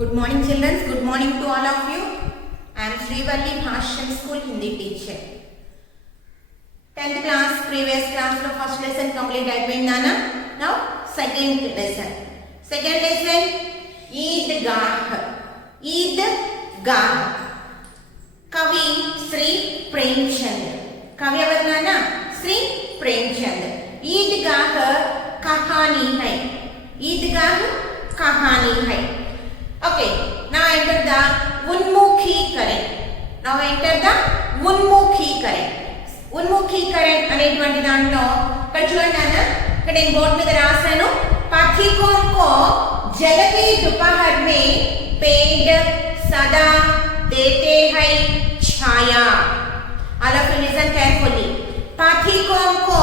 Good morning children, good morning to all of you. I am Srivalli Bhashan School Hindi teacher. 10th class, previous class lo first lesson complete అయిపోయిందానా? Now second lesson. Second lesson Idgah. Idgah. కవి శ్రీ ప్రేమ్చంద్. కవి ఎవరు నాన్న? శ్రీ ప్రేమ్చంద్. ఈద్గాహ్ కహానీ హై. ఈద్గాహ్ కహానీ హై. Okay, now enter the ఉన్ముఖీకరణ. Now enter the ఉన్ముఖీకరణ. ఉన్ముఖీకరణ అనేటువంటి దాంట్లో ఇక్కడ చూడండి అన్న, ఇక్కడ నేను బోర్డు మీద రాశాను, पथिकों को जलती दोपहर में पेड़ सदा देते हैं छाया. All of you listen carefully. पथिकों को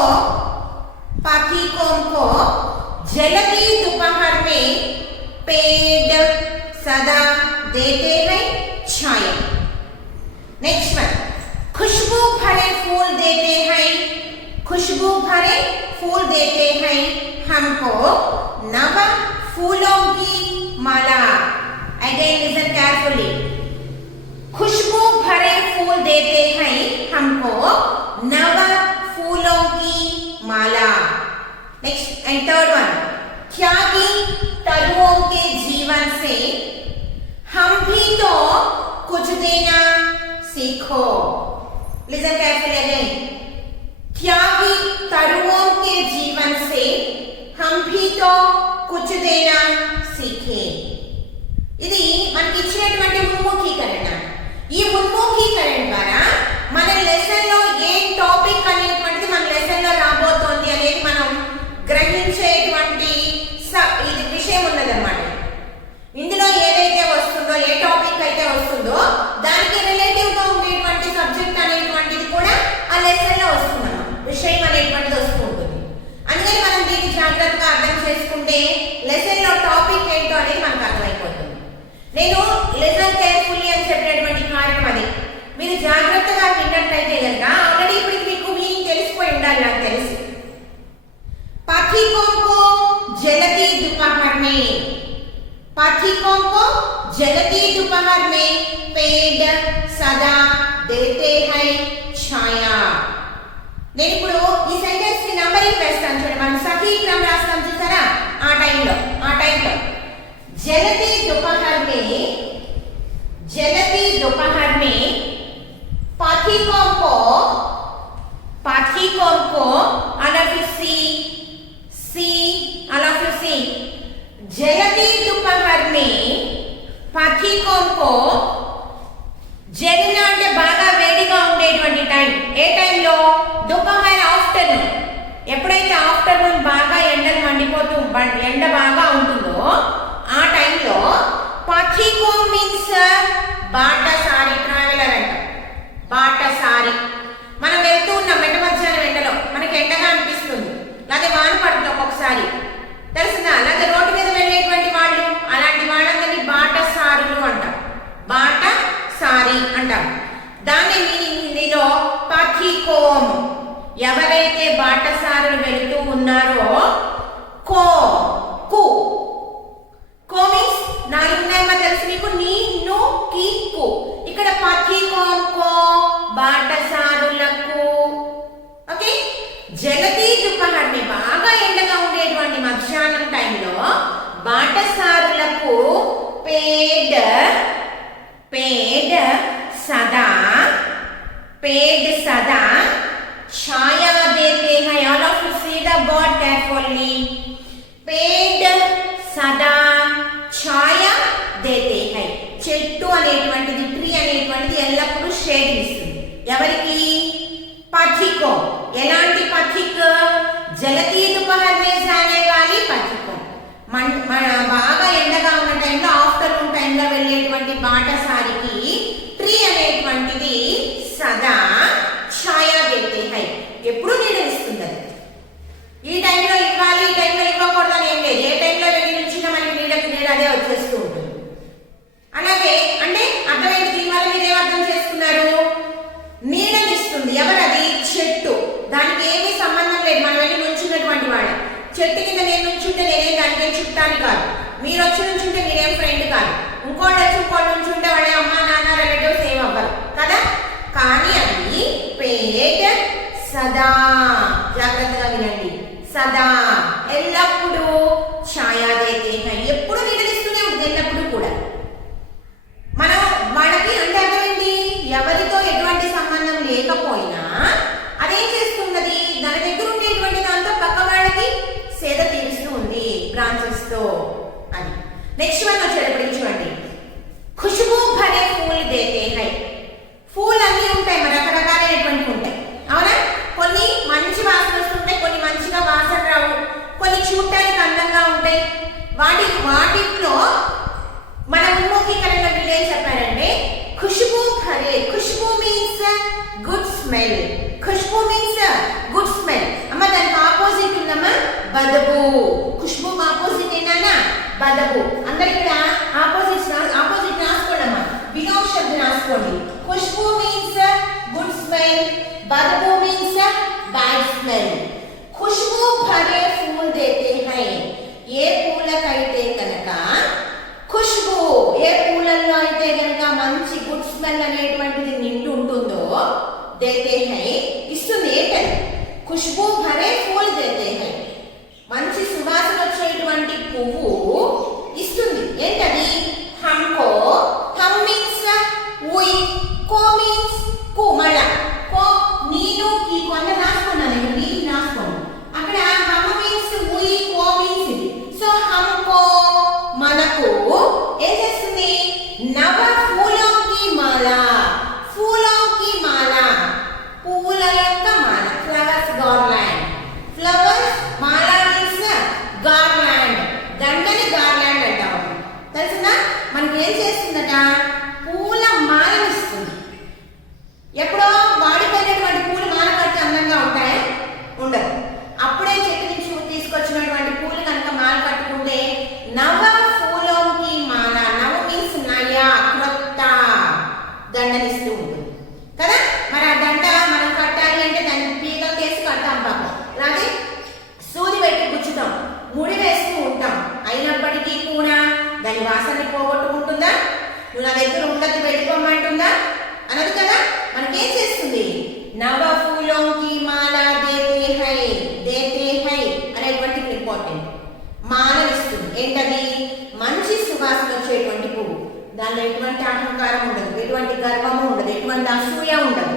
जलती दोपहर में पेड़ सदा देते हैं छाया. नेक्स्ट वन, खुशबू भरे फूल देते हैं. खुशबू भरे फूल देते हैं हमको नव फूलों की माला. Again listen carefully. खुशबू भरे फूल देते हैं हमको नव फूलों की माला. नेक्स्ट एंड थर्ड वन, त्यागी तरुओं के जीवन से हम भी तो कुछ देना सीखो. Listen carefully again. त्यागी तरुओं के जीवन से हम भी तो कुछ देना सीखे. ఇది మనకి ఇచ్చినటువంటి ఉన్ముఖీకరణ. ఈ ఉన్ముఖీకరణ ద్వారా మన లెసన్ లో ఏ టాపిక్ అనేటువంటిది మన లెసన్ లో రాబోతోంది అనేది మనం గ్రహించేటువంటి ఇది విషయం ఉన్నదన్నమాట. ఇందులో ఏదైతే వస్తుందో, ఏ టాపిక్ అయితే వస్తుందో దానికి రిలేటివ్ గా ఉండేటువంటి సబ్జెక్ట్ అనేటువంటిది కూడా ఆ లెసన్ లో వస్తుంది, విషయం అనేటువంటిది వస్తూ ఉంటుంది. అందుకని మనం దీన్ని జాగ్రత్తగా అర్థం చేసుకుంటే లెసన్ లో టాపిక్ ఏంటో అనేది మనకు అర్థమైపోతుంది. నేను లెసన్ కేర్ఫుల్లీ అని చెప్పినటువంటి కారణం అది. మీరు జాగ్రత్తగా విన్నట్లయితే కనుక ఆల్రెడీ ఇప్పుడు మీకు మీనింగ్ తెలిసిపోయి ఉండాలి, నాకు తెలుసు. पथिकों को जलती दोपहर में, पथिकों को जलती दोपहर में पेड़ सदा देते हैं छाया. నేను ఇప్పుడు ఈ సెంటెన్స్ ని నంబరింగ్ వేస్తాను చూడండి. మనం సహీ క్రమ రాస్తాం చూసారా, ఆ టైంలో జలతి दोपहर में, जलती दोपहर में पथिकों को all of you see जलती दोपहर में पथिकों को. జలిన అంటే బాగా వేడిగా ఉండేటువంటి టైం. ఏ టైంలో? దుపహర్, ఆఫ్టర్నూన్. ఎప్పుడైతే ఆఫ్టర్నూన్ బాగా ఎండలు మండిపోతూ ఎండ బాగా ఉంటుందో ఆ టైంలో పథికో మీన్స్ బాటసారి, ట్రావెలర్ అంట. బాటసారి. మనం వెళ్తూ ఉన్నాం ఎండ మధ్యాహ్నం ఎండలో, మనకి ఎండగా అనిపిస్తుంది, లేదా వాన పడుతుంది ఒక్కొక్కసారి, తెలుసునా? లేదా రోడ్డు మీద వెళ్ళేటువంటి వాళ్ళు, అలాంటి వాళ్ళందరినీ బాటసారులు అంటాం. బాటసారి అంటాం. దాని మీనింగ్ హిందీలో పథికోం. ఎవరైతే బాటసారులు వెళుతూ ఉన్నారో, కో కు కో మీన్స్ నాలుగు ఉన్నాయమ్మా తెలుసు మీకు, నీ ను కి కు. ఇక్కడ పథికోం కో బాటసారులకు. ఓకే, జలతి దుపహర్ మే బాగా ఎండగా ఉండేటువంటి మధ్యాహ్నం టైంలో బాటసారులకు పేడ్ सदा छाया देते हैं. all of you see the board carefully. पेड़ सदा छाया देते हैं. చెట్టు అనేటువంటిది, ట్రీ అనేటువంటిది ఎల్లప్పుడూ షేడ్ ఇస్తుంది. ఎవరికి? పథికో. ఎలాంటి పథిక్? జలతి దుపహర్ మే జానే వాలి పథికో. బాగా ఎండగా ఉన్న టైంలో, ఆఫ్టర్నూన్ టైంలో వెళ్ళేటువంటి బాటసారికి ట్రీ అనేటువంటిది సదా ఛాయా దేతే హై, ఎప్పుడు నీడనిస్తుంది. అది ఈ టైంలో ఇవ్వాలి, ఈ టైంలో ఇవ్వకూడదు అని ఏం లేదు. ఏ టైంలో వెళ్ళి నిల్చున్నా మనకి నీడకు నీడ అదే వచ్చేస్తూ ఉంటుంది. అలాగే అంటే అర్థమైంది. దీనివల్ల మీరేం అర్థం చేసుకున్నారు? నీడనిస్తుంది. ఎవరది? చెట్టు. దానికి ఏమీ సంబంధం లేదు, మనం వెళ్ళి నుంచున్నటువంటి వాడు. చెట్టు కింద నేను నుంచుంటే నేనేం దానికేం చుట్టాను కాదు, మీరు వచ్చి నుంచుంటే మీరేం ఫ్రెండ్ కాదు. ఇంకోళ్ళు వచ్చి ఇంకోళ్ళు నుంచి ఉంటే వాళ్ళ అమ్మ నాన్న రిలేటివ్స్ ఏం అవ్వరు కదా. కానీ అది పేడ్ సదా, జాగ్రత్తగా వినండి, సదా ఎల్లప్పుడూ ఛాయా దేతే హై, ఎప్పుడు నిద్రిస్తూనే ఉంటుంది, ఎల్లప్పుడు కూడా. మనం వాళ్ళకి అంటే అర్థమైంది, ఎవరితో ఎటువంటి సంబంధం లేకపోయినా అదేం చేస్తున్నది, దాని దగ్గర ఉండేటువంటి దాంతో పక్క వాళ్ళకి సేద తీరుస్తూ ఉంది బ్రాంచెస్ తో అని. నెక్స్ట్ వన్ వచ్చేటప్పటికి చూడండి, ఖుష్బూ భరే ఫూల్ దేతే హై. ఫూల్ అన్నీ ఉంటాయి, మరి రకరకాలైనటువంటి ఉంటాయి, అవునా. కొన్ని మంచి వాసన వస్తుంటాయి, కొన్ని మంచిగా వాసన రావు, కొన్ని చూడటానికి అందంగా ఉంటాయి. వాటిలో మన ఉన్ముఖీకరణ వీళ్ళు ఏం చెప్పారంటే ఖుష్బూ భరే, ఖుష్బూ మీన్స్ గుడ్ స్మెల్, ఖుష్బూ మీన్స్ గుడ్ స్మెల్. అమ్మ దానికి ఆపోజిట్ ఉందమ్మా బదబు. ఖుష్బూ ఆపోజిట్ ఏంటన్నా బదబు. అందరు ఇక్కడ ఆపోజిట్ రాసుకోండి అమ్మా, వినోద్ శబ్ద రాసుకోండి. ఖుష్బూ మీన్స్ గుడ్ స్మెల్, బదబు మీన్స్ బ్యాడ్ స్మెల్. ఖుష్బూ భరే ఫూల్ దేతే హై, ఏ పూలకైతే కనుక ఖుష్బూ, ఏ పూలల్లో అయితే కనుక మంచి గుడ్ స్మెల్ అనేటువంటిది నిండు ఉంటుందో దేతే హై ఇస్తుంది. ఏంటది, ఖుష్బూ భరే ఫూల్ దేతే హై, మంచి సువాసన వచ్చేటువంటి పువ్వు ఇస్తుంది. ఏంటది, హమ్కో. హమ్ మీన్స్ ఉయ్, కో మీన్స్ కు, మళ్ళా కో నేను ఈ కొంత రాసుకున్నాను, నేను రాసుకోండి. అక్కడ హమ్ మీన్స్ ఉయ్, కో మీన్స్ ఇది. సో హమ్కో మనకు ఏం చేస్తుంది, నవ ఫూలో కి మాల, ఫూలో కి మాల పువ్వుల యొక్క మాల, ఫ్లవర్స్ గార్లాండ్. ఫ్లవర్స్ మాల మీన్స్ గార్లాండ్, దండని గార్లాండ్ అంటాం. తెలుసునా, మనకి ఏం చేస్తుందట, పూల మాలను ఇస్తుంది. ఎప్పుడో వాడిపోయినటువంటి పూలు మాల కడితే అందంగా ఉంటాయా, ఉండదు. అప్పుడే చెట్టు నుంచి తీసుకొచ్చినటువంటి పూలు కనుక మాల కట్టుకుంటే నవ ఫూలోకి మాల, నవ మీన్స్ నయా, క్రొత్త దండనిస్తూ ఉంటుంది కదా. మరి ఆ దండ మనం కట్టాలి అంటే దాన్ని పీకలు తీసి కట్టాం పాపం, అలాగే సూది పెట్టి గుచ్చుతాం, ముడి వేస్తూ ఉంటాం. అయినప్పటికీ కూడా దాని వాసనని పోగొట్టుకుంటుందా, నువ్వు నా దగ్గర ఉండదు వెళ్ళిపోమంటుందా అనదు కదా. మనకేం చేస్తుంది, నవ ఫూలోకి మాల దేతే హై, దేతే హై అనేటువంటి ఇంపార్టెంట్, మాలను ఇస్తుంది. ఏంటది, మంచి సువాసన వచ్చేటువంటి పువ్వు, దానిలో ఎటువంటి అహంకారం ఉండదు, ఎటువంటి గర్వము ఉండదు, ఎటువంటి అసూయ ఉండదు.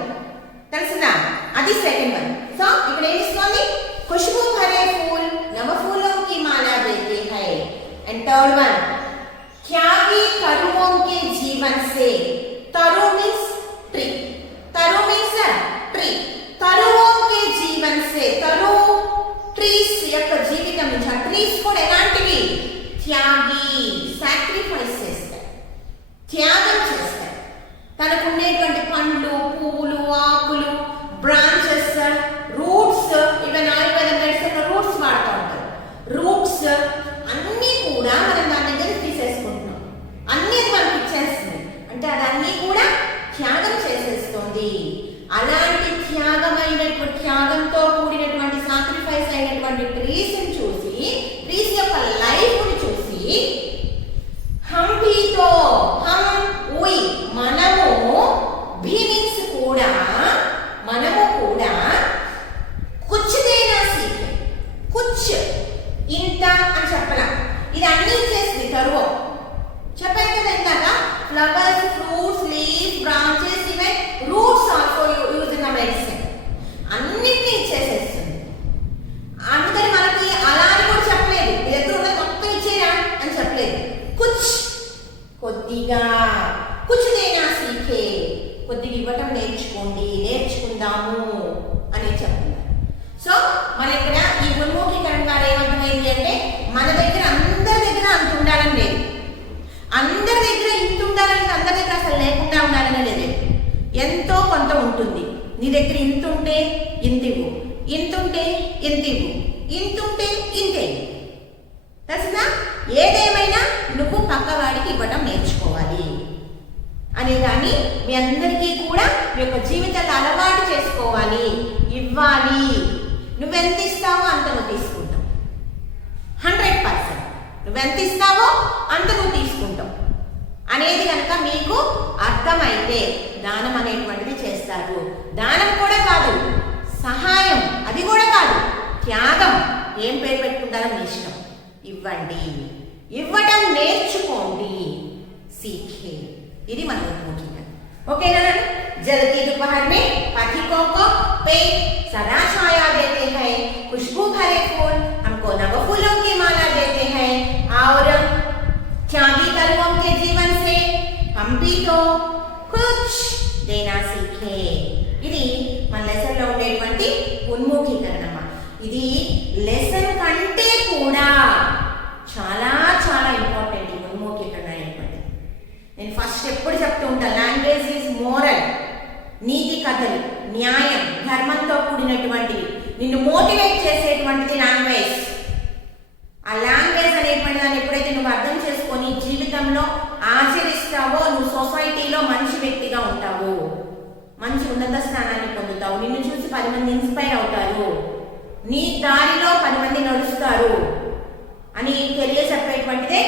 తెలుసునా, అది సెకండ్ వన్. సో ఇక్కడ ఏమి ఇస్తుంది, ఖుష్బూ భరే ఫూల్ నవ ఫూలోకి మాల దేతే హై. అండ్ థర్డ్ వన్, త్యాగి తరువోं के जीवन से, तरु मीन्स ट्री, तरु मीन्स ट्री, तरुवों के जीवन से, तरु ట్రీస్ యొక్క జీవితం నుంచి, ఆ ట్రీస్ కూడా ఎలాంటివి, త్యాగి, సాక్రిఫైస్ చేస్తాయి, త్యాగం చేస్తాయి. తనకు ఉండేటువంటి పండ్లు, పువ్వులు, ఆకులు, బ్రాంచెస్, రూట్స్, ఈవెన్ ఆయుర్వేదం మెడిసిన్ రూట్స్ వాడుతూ ఉంటారు. రూట్స్ అన్నీ కూడా మనం దాని దగ్గర తీసేసుకుంటున్నాం, అన్నీ మనకి ఇచ్చేస్తుంది. అంటే అదన్నీ కూడా త్యాగం చేసేస్తుంది. అలాంటి త్యాగంతో కూడినటువంటి సాక్రిఫైస్ అయినటువంటి ట్రీస్ చూసి, ట్రీస్ యొక్క లైఫ్ ని చూసి, హంపీతో, హమ్ ఉయ్ మనము, భీమిన్స్ కూడా, మనము కూడా కుచ్ దేనా సీఖే, కుచ్ ఇంత అని చెప్పలా, ఇది అన్ని ఇచ్చేసింది తరువు. చెప్పాను కదా ఇందాక, flowers, fruits, leaves, branches, even roots also use in the medicine, అన్నిటినీ ఇచ్చేసేస్తుంది. అందుకని మనకి అలా అని కూడా చెప్పలేదు, మీ దగ్గర ఉన్న మొత్తం ఇచ్చేరా అని చెప్పలేదు. కుచ్, కొద్దిగా, కుచ్ దేనా సీఖే, కొద్దిగా ఇవ్వటం నేర్చుకోండి, నేర్చుకుందాము అని చెప్తున్నారు. సో మన ఇక్కడ ఈ ఉన్ముఖీకరణ ద్వారా ఏమర్థమైంది అంటే, మన దగ్గర అందరి దగ్గర అంత ఉండాలని లేదు, అందరి దగ్గర ఇంత ఉండాలని, అందరి దగ్గర అసలు లేకుండా ఉండాలని లేదు. ఎంతో కొంత ఉంటుంది. నీ దగ్గర ఇంత ఉంటే ఇంత ఇవ్వు, ఇంత ఉంటే ఇంత ఇవ్వు, ఇంత ఉంటే ఇంతే. తెలిసిందా, ఏదేమైనా నువ్వు పక్కవాడికి ఇవ్వడం నేర్చుకోవాలి అనేదాన్ని మీ అందరికీ కూడా మీ యొక్క జీవితాన్ని అలవాటు చేసుకోవాలి. ఇవ్వాలి, నువ్వెంత ఇస్తావో అంత నువ్వు తీసుకుంటావు. 100% నువ్వెంత ఇస్తావో అంత నువ్వు తీసుకుంటావు అనేది కనుక మీకు అర్థమైతే దానం అనేటువంటిది చేస్తారు. దానం కూడా కాదు, సహాయం అది కూడా కాదు, త్యాగం, ఏం పేరు పెట్టుకుంటారో మీ ఇష్టం, ఇవ్వండి, ఇవ్వడం నేర్చుకోండి, सीखे. ఇది మన ముఖ్యంగా ఓకేనా. जल्दी दोपहर में पथिकों को पे सदा छाया देते हैं, खुशबू भरे फूल हमको नव फूलों की माला देते हैं, और त्यागी कर्मों के जीवन से हम भी तो कुछ देना सीखे. ఇది మన లెసన్ లో ఉండేటువంటి ఉన్ముఖీకరణ. ఇది లెసన్ కంటే కూడా చాలా చాలా ఇంపార్టెంట్ ఈ ఉన్ముఖీకరణ అనేటువంటి. నేను ఫస్ట్ ఎప్పుడు చెప్తూ ఉంటాను, లాంగ్వేజ్ ఈజ్ మోరల్. నీతి కథలు, న్యాయం, ధర్మంతో కూడినటువంటివి, నిన్ను మోటివేట్ చేసేటువంటిది లాంగ్వేజ్. ఆ లాంగ్వేజ్ అనేటువంటి దాన్ని ఎప్పుడైతే నువ్వు అర్థం చేసుకొని జీవితంలో ఆచరిస్తావో నువ్వు సొసైటీలో మంచి వ్యక్తిగా ఉంటావు, మంచి ఉన్నత స్థానాన్ని పొందుతావు, నిన్ను చూసి 10 మంది ఇన్స్పైర్ అవుతారు, నీ దారిలో 10 మంది నడుస్తారు అని తెలియజెప్పేటువంటిదే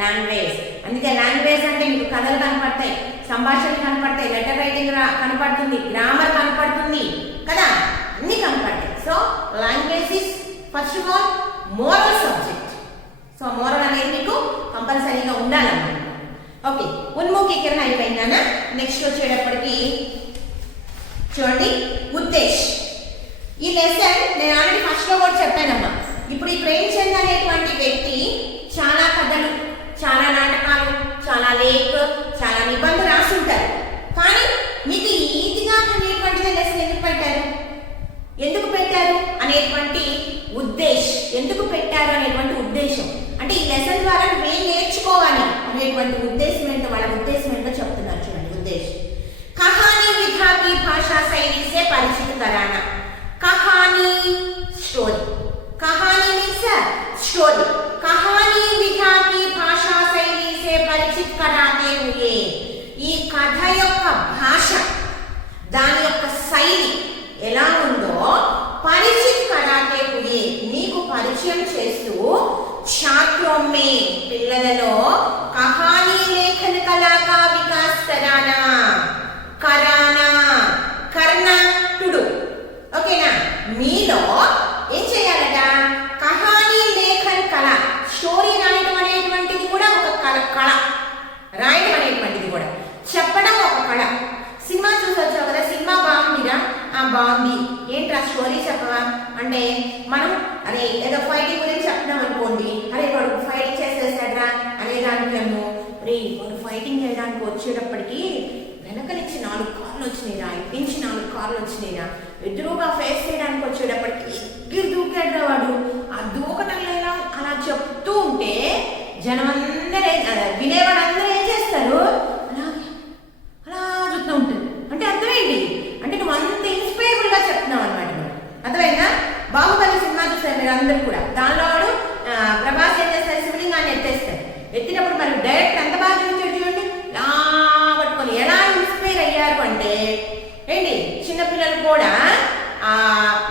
లాంగ్వేజ్. అందుకే లాంగ్వేజ్ అంటే మీకు కథలు కనపడతాయి, సంభాషణలు కనపడతాయి, లెటర్ రైటింగ్ కనపడుతుంది, గ్రామర్ కనపడుతుంది కదా, అన్ని కనపడతాయి. So language is first of all moral subject. So moral అనేది మీకు కంపల్సరీగా ఉండాలన్నమాట. ఓకే, ఉన్ముఖీకరణ అయిపోయిందా. నెక్స్ట్ వచ్చేటప్పటికి చూడండి, ఉద్దేశ్. ఈ లెసన్ నేను ఆల్రెడీ ఫస్ట్ లో కూడా చెప్పానమ్మా. ఇప్పుడు ఈ ప్రేమ్చంద్ అనేటువంటి వ్యక్తి చాలా కథలు, చాలా నాటకాలు, చాలా లేఖ, చాలా నిబంధనలు రాసి ఉంటారు. కానీ మీకు ఈ ఈతిగా అనేటువంటిది లెసన్ ఎందుకు పెట్టారు, ఎందుకు పెట్టారు అనేటువంటి ఉద్దేశం, ఎందుకు పెట్టారు అనేటువంటి ఉద్దేశం, అంటే ఈ లెసన్ ద్వారా మేము నేర్చుకోవాలి అనేటువంటి ఉద్దేశం ఏంటో, వాళ్ళ ఉద్దేశం ఏంటో చెప్తున్నారు. చూడండి ఉద్దేశం. कहानी विधा की भाषा शैली से परिचित कराना. कहानी स्टोरी, कहानी मीन्स स्टोरी. कहानी विधा की भाषा शैली से परिचित कराते हुए ఈ కథ యొక్క భాష, దాని యొక్క శైలి ఎలా ఉందో పరిచిత్ కరాతే హుయే మీకు పరిచయం చేస్తూ छात्रों में పిల్లలలో కహానీ లేఖన కళా కా వికాస్ कराना. కరానా, కర్నా, టుడు. ఓకేనా. మీలో ఏం చేయాలట, కహానీ లేఖన్ కళ, స్టోరీ రాయడం అనేటువంటిది కూడా ఒక కళ, రాయడం అనేటువంటిది కూడా, చెప్పడం ఒక కళ. సినిమా చూసి వచ్చావు కదా, సినిమా బాగుందిరా, బాగుంది, ఏంట్రా స్టోరీ చెప్పవా అంటే మనం అరే ఏదో ఫైటింగ్ గురించి చెప్తున్నాం అనుకోండి, అరే వాడు ఫైట్ చేసేసాడ్రా అనే దాంట్లో రే వాడు ఫైటింగ్ చేయడానికి వచ్చేటప్పటికి వెనక నుంచి 4 కార్లు వచ్చినాయిరా, ఇటు నుంచి 4 కార్లు వచ్చినాయిరా, ఎదురుగా ఫేస్ చేయడానికి వచ్చేటప్పటికి ఎగ్గిరి దూకాడ్రా వాడు, ఆ దూకటంలో అలా చెప్తూ ఉంటే జనం అందరూ వినేవాళ్ళందరూ ఏం చేస్తారు, అలాగే అలా చూస్తూ ఉంటారు. అంటే అర్థమైంది, అంటే నువ్వు అంత ఇన్స్పైరబుల్ గా చెప్తున్నావు అనమాట. అర్థమైందా. బాహుబలి సినిమా చూస్తారు మీరు అందరూ కూడా, దానిలో వాడు ప్రభాస్ ఏం చేస్తారు, శివలింగాన్ని ఎత్తేస్తారు, ఎత్తినప్పుడు మరి డైరెక్ట్ ఎంత బాగా చూపించాడు చూడండి, పట్టుకొని ఎలా ఇన్స్పైర్ అయ్యారు అంటే ఏంటి, చిన్నపిల్లలు కూడా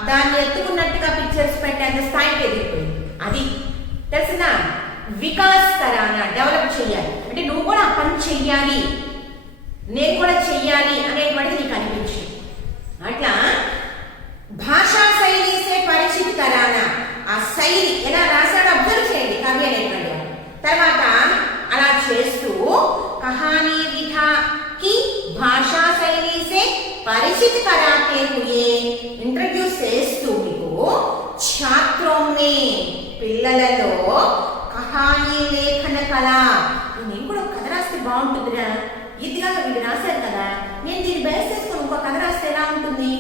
దాన్ని ఎత్తుకున్నట్టుగా పిక్చర్స్ పెట్టేంత స్థాయికి ఎదిగిపోయింది. అది తెలిసిందా. వికాస్ కరానా, డెవలప్ చెయ్యాలి అంటే నువ్వు కూడా ఆ పని చెయ్యాలి, నేను కూడా చెయ్యాలి అనేటువంటిది నీకు అనిపించింది. అట్లా భాషా శైలిసే పరిచిత్ కరానా, ఆ శైలి ఎలా రాశాడో అబ్జర్వ్ చేయండి కవి అనేటువంటి. తర్వాత అలా చేస్తూ కహానీ విధా కి భాషా శైలిసే పరిచిత్ కరాతే హుయే ఇంట్రడ్యూస్ చేస్తూ మీకు ఛాత్రోం మే పిల్లలలో కహానీ లేఖన కళ, నేను కూడా ఒక కథ రాస్తే బాగుంటుందిరా, ఇదిగా వీళ్ళు రాశారు కదా, నేను దీన్ని బేస్ చేసుకొని ఇంకో కథ రాస్తే ఎలా ఉంటుంది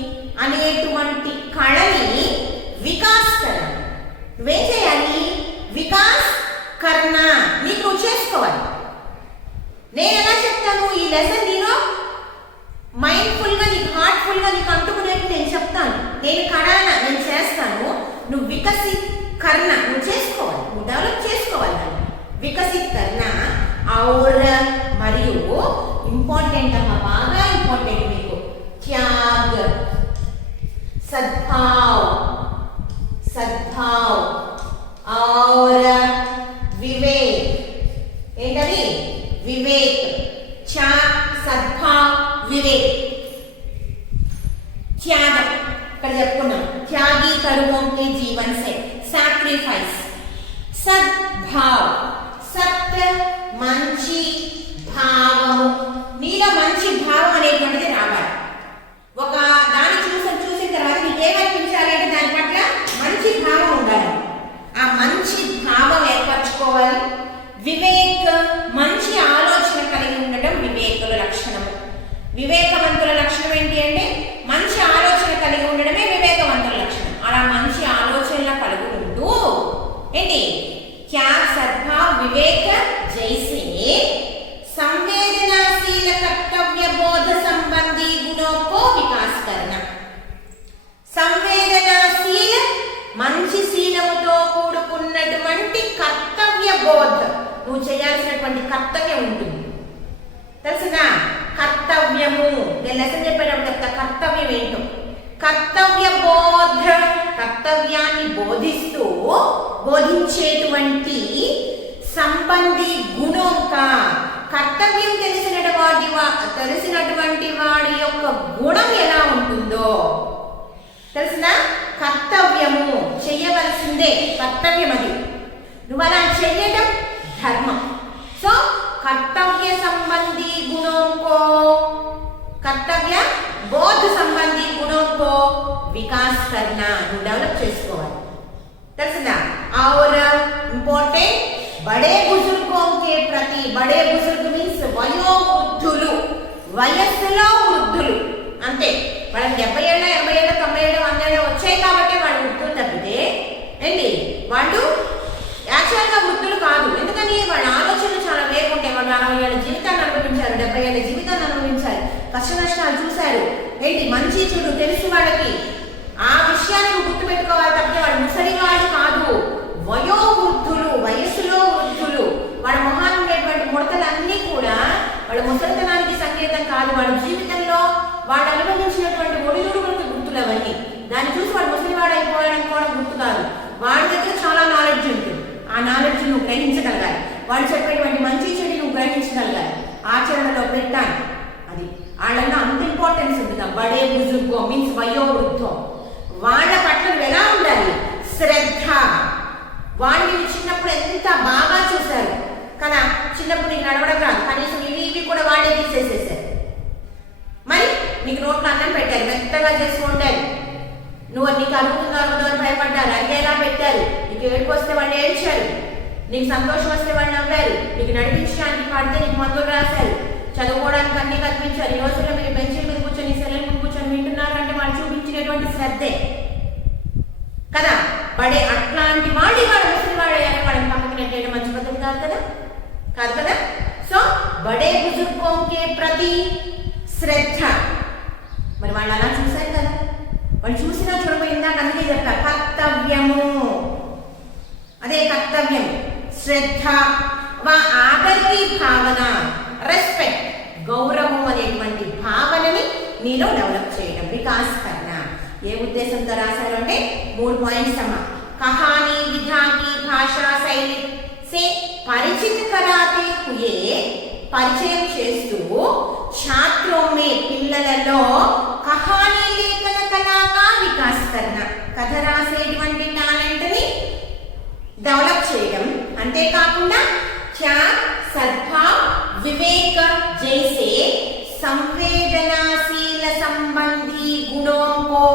అనేటువంటి కళని వికాస్ కర. నువ్వేం చేయాలి, వికాస్ కర్నా, నీకు నువ్వు చేసుకోవాలి. నేను ఎలా చెప్తాను ఈ లెసన్, నేను మైండ్ఫుల్ గా నీకు హార్ట్ఫుల్ గా నీకు అంటుకునేట్టు నేను చెప్తాను, నేను కరానా నేను చేస్తాను, నువ్వు వికసిత్ కర్నా నువ్వు చేసుకోవాలి, నువ్వు డెవలప్ చేసుకోవాలి. వికసిత్ కర్నా ఔర్ మరియు ఇంపార్టెంట్ అమ్మా, బాగా ఇంపార్టెంట్ మీకు త్యాగ్, సద్భావ్, సద్భావ్ ఔర్ వివేక్. ఏంటది विवेक, त्याग, सद्भाव, विवेक, त्यागम ఇక్కడ చెప్పుకున్నాం, త్యాగి కరువోं के जीवन से, sacrifice, సద్భావ్, సత్ మంచి భావము, నీలో మంచి భావం అనేటువంటిది రావాలి. ఒక దాన్ని చూసిన తర్వాత నీకు ఏమనిపించాలి అంటే దాని పట్ల మంచి భావం ఉండాలి. ఆ మంచి భావం ఏర్పరచుకోవాలి. వివేక్, మంచి ఆలోచన కలిగి ఉండటం వివేకుల లక్షణము. వివేకవంతుల లక్షణం ఏంటి అంటే మంచి ఆలోచన కలిగి ఉండడమే వివేకవంతుల లక్షణం. అలా మంచి ఆలోచనల కలిగి ఉంటూ ఏంటి त्याग, सद्भाव, विवेक जैसे संवेदनाशील कर्तव्य बोध संबंधी गुणों को विकास करना. సంవేదనాశీల మంచి శీలముతో కూడుకున్నటువంటి కర్తవ్య బోధ, నువ్వు చేయాల్సినటువంటి కర్తవ్యం ఉంటుంది తెలుసునా. కర్తవ్యము నేను లెసన్ చెప్పేటప్పుడు చెప్తా కర్తవ్యం ఏంటో. కర్తవ్య బోధ, కర్తవ్యాన్ని బోధించేటువంటి సంబంధి గుణంక, కర్తవ్యం తెలిసినటువంటి వాడి యొక్క గుణం ఎలా ఉంటుందో తెలుసునా. కర్తవ్యము చెయ్యవలసిందే, కర్తవ్యం అది. నువ్వు అలా చెయ్యడం ధర్మం. సో కర్తవ్య సంబంధీ गुणों को, कर्तव्य बोध संबंधी गुणों को विकास करना, నువ్వు డెవలప్ చేసుకోవాలి తెలుసునా. और इंपॉर्टेंट बड़े बुजुर्गों के प्रति, बड़े बुजुर्ग मीन्स వయోవృద్ధులు, వయస్సులో వృద్ధులు అంటే వాళ్ళకి 70 ఏళ్ళ 80 ఏళ్ళ 90 ఏళ్ళ 100 ఏళ్ళ వచ్చాయి కాబట్టి వాళ్ళు వృద్ధులు తప్పితే ఏంటి వాళ్ళు యాక్చువల్గా వృద్ధులు కాదు. ఎందుకని వాళ్ళ ఆలోచనలు చాలా వేగుంటాయి. వాళ్ళు 60 ఏళ్ళ జీవితాన్ని అనుభవించారు, 70 ఏళ్ళ జీవితాన్ని అనుభవించారు, కష్ట నష్టాలు చూశారు, ఏంటి మంచి చెడు తెలుసు వాళ్ళకి. ఆ విషయాన్ని గుర్తుపెట్టుకోవాలి తప్పితే వాళ్ళు ముసలివాళ్ళు కాదు, వయోవృద్ధులు, వయస్సులో వృద్ధులు. వాళ్ళ మొహాలు ఉండేటువంటి ముడతలన్నీ కూడా వాళ్ళ ముసలితనానికి సంకేతం కాదు, వాళ్ళ జీవితంలో వాళ్ళు అనుభవించినటువంటి ఒడిదుడుకులకు గుర్తులు అవన్నీ. దాన్ని చూసి వాడు ముసలివాడు అయిపోవడం కూడా గుర్తు కాదు. వాడి దగ్గర చాలా నాలెడ్జ్ ఉంటుంది. ఆ నాలెడ్జ్ నువ్వు గ్రహించగలగాలి. వాళ్ళు చెప్పేటువంటి మంచి చెడు నువ్వు గ్రహించగలగాలి, ఆచరణలో పెట్టాలి. అది వాళ్ళన్న అంత ఇంపార్టెన్స్ ఉంటుంది. బడే బుజుర్గో మీన్స్ వయోవృద్ధం, వాళ్ళ పట్ల ఎలా ఉండాలి, శ్రద్ధ. వాళ్ళు చిన్నప్పుడు ఎంత బాగా చూశారు కదా, చిన్నప్పుడు నీకు నడవడం రాదు, కనీసం ఇవి కూడా వాళ్ళే తీసేసేసారు. మరి నీకు నోట్లో అన్నం పెట్టారు, మెత్తగా చేసి ఉండాలి. నువ్వు నీకు అరుగుతుందో అని భయపడ్డారు, అరిగేలా పెట్టారు. నీకు ఏడుపు వస్తే వాళ్ళు ఏడ్చారు, నీకు సంతోషం వస్తే వాళ్ళు నవ్వారు, నీకు నడిపించడానికి పడితే నీకు మందులు రాశారు, చదువుకోవడానికి అన్ని కల్పించారు. ఈ రోజుల్లో మీరు బెంచీల మీద కూర్చొని సెలవు మీద కూర్చొని వింటున్నారు అంటే వాళ్ళు చూపించినటువంటి శ్రద్ధే కదా. బడే అట్లాంటి వాడి వాడు ముసలి వాడు అయ్యాక వాళ్ళని పక్కకి నెట్టేయడం మంచి పద్ధతి కాదు కదా, కాదు కదా. సో బడే బుజుర్గోं के ప్రతి శ్రద్ధ. మరి వాళ్ళు అలా చూశారు కదా, వాళ్ళు చూసినా చూడబోయిందాక అందుకే చెప్తా కర్తవ్యము, అదే కర్తవ్యం. శ్రద్ధ ఆదరి భావన, రెస్పెక్ట్, గౌరవం అనేటువంటి భావనని నీలో డెవలప్ చేయడం, వికాస్ కర్ణ. ఏ ఉద్దేశంతో రాశారు అంటే 3 పాయింట్స్ అమ్మా. కహానీ విधा की భాషా శైలి से परिचित कराते हुए, పరిచయం చేస్తూ छात्रों में పిల్లలలో కహానీ లేఖన కళాకా వికాస్ కర్ణ, కథ రాసేటువంటి టాలెంట్ ని డెవలప్ చేయడం. అంతేకాకుండా త్యాగ్, సద్భావ్, వివేక జైసే సంవేదనాశీల సంబంధీ గుణోं को,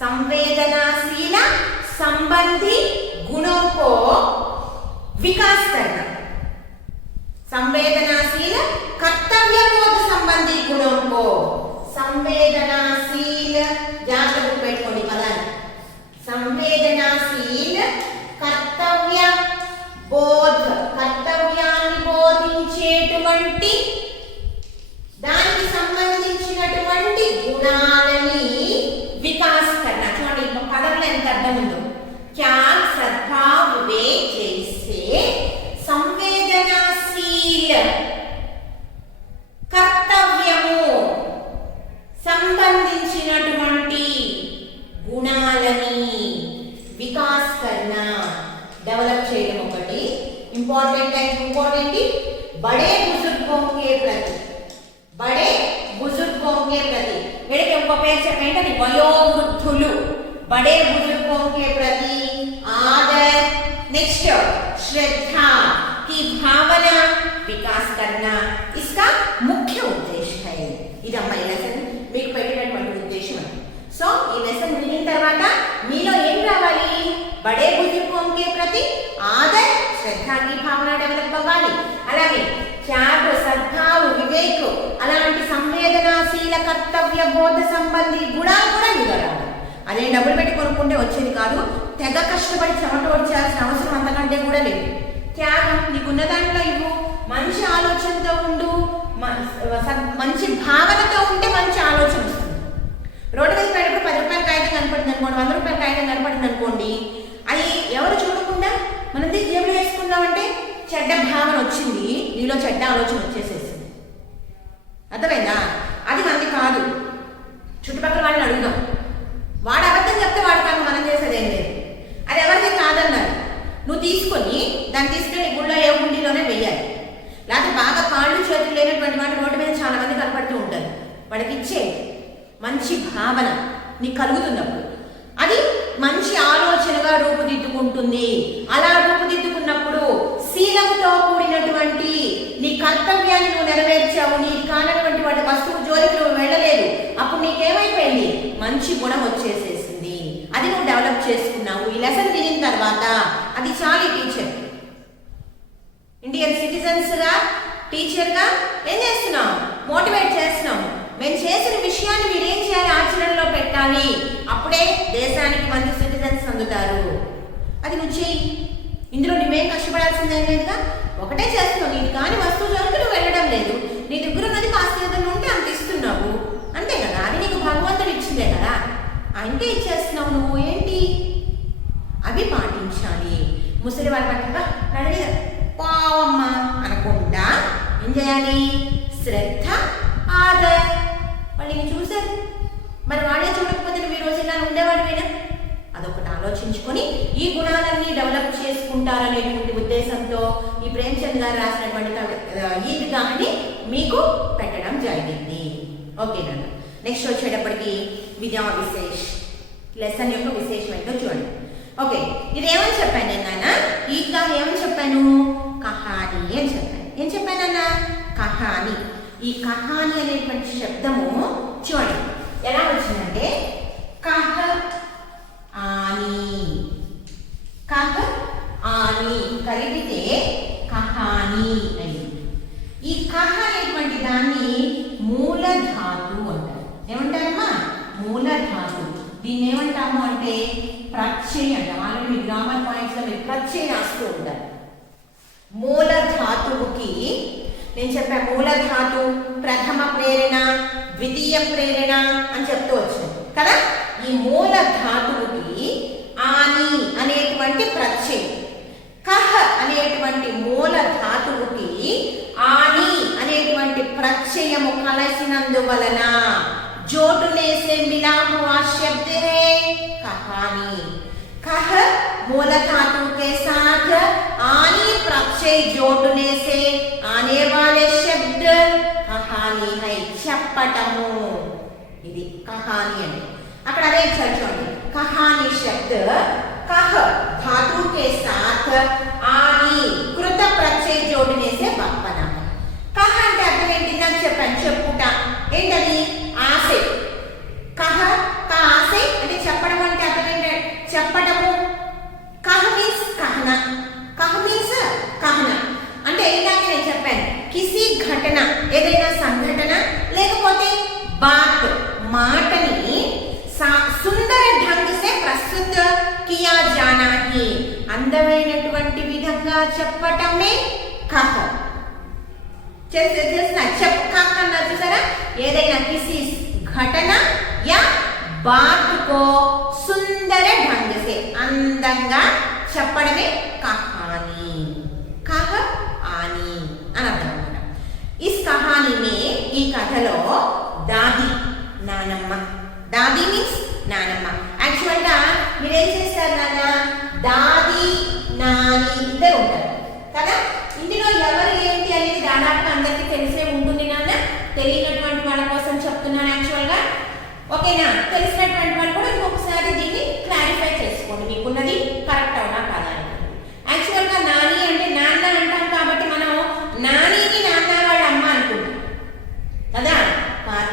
संवेदनाशील संबंधी गुणों को विकास करना. संवेदनाशील कर्तव्य बोध संबंधी गुणों को, संवेदनाशील जागरूक पेट्टुकोंడి పదాలు. संवेदनाशील कर्तव्य बोध, కర్తవ్యాన్ని బోధించేటువంటి దానికి సంబంధించినటువంటి గుణాలని వికాస్ కర్ణ. చూడండి పదంలో ఎంత అర్థం ఉందో. త్యాగ్, సద్భావ్, వివేక్ జైసే సంవేదనాశీల కర్తవ్యము సంబంధించినటువంటి గుణాలని వికాస్ కర్ణ, డెవలప్ చేయడం ఒకటి ఇంపార్టెంట్. ఇంపార్టెంట్ बड़े बुजुर्गों के प्रति, बड़े बुजुर्गों के प्रति వీడికి ఇంకో పేరు చెప్పండి వయోవృద్ధులు बड़े बुजुर्गों के प्रति आदर नेक्स्ट श्रद्धा की भावना विकास करना इसका मुख्य उद्देश्य है ఇదమ్మ ఈ లెసన్ మీకు పెట్టినటువంటి ఉద్దేశం సో ఈ లెసన్ వినిన తర్వాత మీలో ఏం రావాలి बड़े बुजुर्गों के प्रति आदर श्रद्धा की भावना डेवलप అవ్వాలి అలాగే త్యాగ సద్భావ వివేక అలాంటి సంవేదనశీల కర్తవ్య బోధ సంబంధి గుణాలు కూడా మీలో రావాలి అదే డబ్బులు పెట్టి కొనుక్కుంటే వచ్చేది కాదు తెగ కష్టపడి చెమట వచ్చాల్సిన అవసరం అంతకంటే కూడా లేదు త్యాగం నీకున్న దాంట్లో ఇవ్వు మంచి ఆలోచనతో ఉండు మంచి భావనతో ఉంటే మంచి ఆలోచన వస్తుంది రోడ్డు మీద పడేటప్పుడు 10 రూపాయల కాగితం కనపడింది అనుకోండి 100 రూపాయల కాగితం కనపడింది అనుకోండి అది ఎవరు చూడకుండా మనం జేబులో వేసుకుందామంటే చెడ్డ భావన వచ్చింది నీలో చెడ్డ ఆలోచన వచ్చేసేసింది అర్థమైందా అది మనది కాదు చుట్టుపక్కల వాళ్ళని అడుగుదాం వాడు అబద్ధం చెప్తే వాడు కాదు మనం చేసేది ఏం లేదు అది ఎవరిది కాదన్నారు నువ్వు తీసుకొని దాన్ని తీసుకెళ్ళి గుళ్ళో ఏ గుండిలోనే వెయ్యాలి లేకపోతే బాగా కాళ్ళు చేతులు లేనటువంటి వాటి రోడ్డు మీద చాలా మంది కనపడుతూ ఉంటారు వాడికి ఇచ్చే మంచి భావన నీకు కలుగుతున్నప్పుడు అది మంచి ఆలోచనగా రూపుదిద్దుకుంటుంది అలా రూపుదిద్దుకున్నప్పుడు శీలముతో కూడినటువంటి నీ కర్తవ్యాన్ని నువ్వు నెరవేర్చావు నీ కానటువంటి వాటి వస్తువు జోలికి నువ్వు వెళ్ళలేదు అప్పుడు నీకేమైపోయింది మంచి గుణం వచ్చేసేసింది అది నువ్వు డెవలప్ చేసుకున్నావు ఈ లెసన్ వినిన తర్వాత అది చాలు టీచర్ ఇండియన్ సిటిజన్స్ గా టీచర్ గా ఏం చేస్తున్నాం మోటివేట్ చేస్తున్నాం మేము చేసిన విషయాన్ని మీరేం చేయాలి ఆచరణలో పెట్టాలి అప్పుడే దేశానికి మంచి సిటిజన్స్ అందుతారు అది నువ్వు చెయ్యి ఇందులో నువ్వేం కష్టపడాల్సిందేం లేదుగా ఒకటే చేస్తున్నావు నీది కాని వస్తువు జోలికి నువ్వు వెళ్ళడం లేదు నీ దగ్గర ఉన్నది కాస్త ఏదైనా ఉంటే అంత ఇస్తున్నావు అంతే కదా అది నీకు భగవంతుడు ఇచ్చిందే కదా ఆయనకే ఇచ్చేస్తున్నావు నువ్వు ఏంటి అవి పాటించాలి ముసలి వారి పట్ల నడిగి పావమ్మ అనకుండా ఏం చేయాలి శ్రద్ధ ఆదర్ వాళ్ళని చూశారు మరి వాళ్ళే చూడకపోతే నువ్వు ఈ రోజు ఇలా ఉండేవాడివేనా అదొకటి ఆలోచించుకొని ఈ గుణాలన్నీ డెవలప్ చేసుకుంటారనేటువంటి ఉద్దేశంతో ఈ ప్రేమ్చంద్ గారు రాసినటువంటి ఈద్గాహ్ని మీకు పెట్టడం జరిగింది ఓకేనా నెక్స్ట్ వచ్చేటప్పటికి విద్యా విశేష్ లెసన్ యొక్క విశేషం ఏంటో చూడండి ఓకే ఇది ఏమని చెప్పాను నేను నాన్న ఈద్గాహ్ ఏమని చెప్పాను కహాని అని చెప్పాను ఏం చెప్పానన్నా కహాని ఈ కహాని అనేటువంటి శబ్దము చూడండి ఎలా వచ్చిందంటే కహ ఆని కహ ఆని కలిపితే కహాని అని ఈ కహ అనేటువంటి దాన్ని మూలధాతు అంటారు ఏమంటారమ్మా మూలధాతు దీన్ని ఏమంటాము అంటే ప్రత్యయ అంటాం ఆల్రెడీ మీ గ్రామర్ పాయింట్స్ లో మీరు ప్రత్యయ రాస్తూ ఉంటారు మూలధాతువుకి నేను చెప్పా మూలధాతు ప్రథమ ప్రేరణ ద్వితీయ ప్రేరణ అని చెప్తూ వచ్చాను కదా ఈ మూలధాతువుకి ఆని అనేటువంటి ప్రత్యయం కహ అనేటువంటి మూలధాతువుకి ఆని అనేటువంటి ప్రత్యయము కలిసినందువలన जोड़ने से मिला हुआ शब्द है कहानी कह मूल धातु के साथ आनी प्रत्यय जोड़ने से आने वाले शब्द कहानी है चप्पटमु ఇది कहानी అంటే అక్కడ అదే చూడండి कहानी शब्द कह धातु के साथ आनी कृत प्रत्यय जोड़ने से बना कह అంటే అర్థం ఏంటి నాకు చెప్పండి చెప్పుట ఏంటది ఆసే కహ కా ఆసే అంటే చెప్పడం అంటే అర్థం ఏంటి చెప్పడము కహ మీన్స్ కహన కహ మీన్స్ కహన అంటే ఇందాక నేను చెప్పాను కిసి ఘటన ఏదైనా సంఘటన లేకపోతే బాత్ మాటని సుందర ఢంగ్ సే ప్రస్తుత కియా జానా హి అందమైనటువంటి విధంగా చెప్పటమే కహ చేసిన చెప్పకన్నా చూసారా ఏదైనా కిసి घटना या बात को सुंदर ढंग से अंदंगा చెప్పడమే कहानी कह आनी అని అర్థం అన్నమాట इस कहानी में ఈ కథలో దాది నానమ్మ దాది మీన్స్ నానమ్మ యాక్చువల్ గా మీరు ఏం చేస్తారు నాన్న దాది నాని ఇద్దరు ఉంటారు కదా ఇందులో ఎవరు ఏంటి అనేది దాదాపు అందరికీ తెలిసే ఉంటుంది నాన్న. తెలియనటువంటి వాళ్ళ కోసం చెప్తున్నాను యాక్చువల్గా. ఓకేనా? తెలిసినటువంటి వాళ్ళు కూడా ఇంకొకసారి దీన్ని క్లారిఫై చేసుకోండి, మీకున్నది కరెక్ట్ అవునా కాదా. యాక్చువల్గా నాని అంటే నాన్న అంటాం కాబట్టి మనం నానిని నాన్న వాళ్ళ అమ్మ అనుకుంటాం కదా.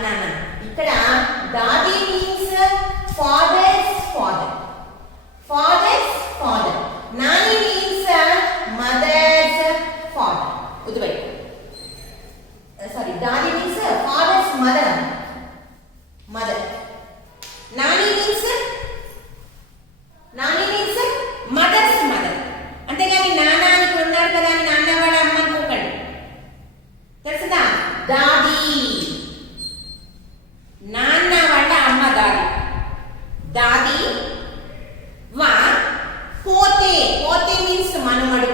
నాన్న ఇక్కడ దాది means father's father, father's father. నాని మీన్స్ మదర్స్ ఫాదర్. గుర్తుపెట్టు. సారీ, దాది మీన్స్ ఫాదర్స్ మదర్, మదర్. నాని మీన్స్ మదర్స్ మదర్. అంతేగాని నాన్న అని ఉన్నాడు కదా అని నాన్న వాళ్ళ అమ్మ అనుకోకండి, తెలుసుదా. దాది, నాన్న వాళ్ళ అమ్మ దాది. దాది వా పోతే, పోతే మీన్స్ మనవడు.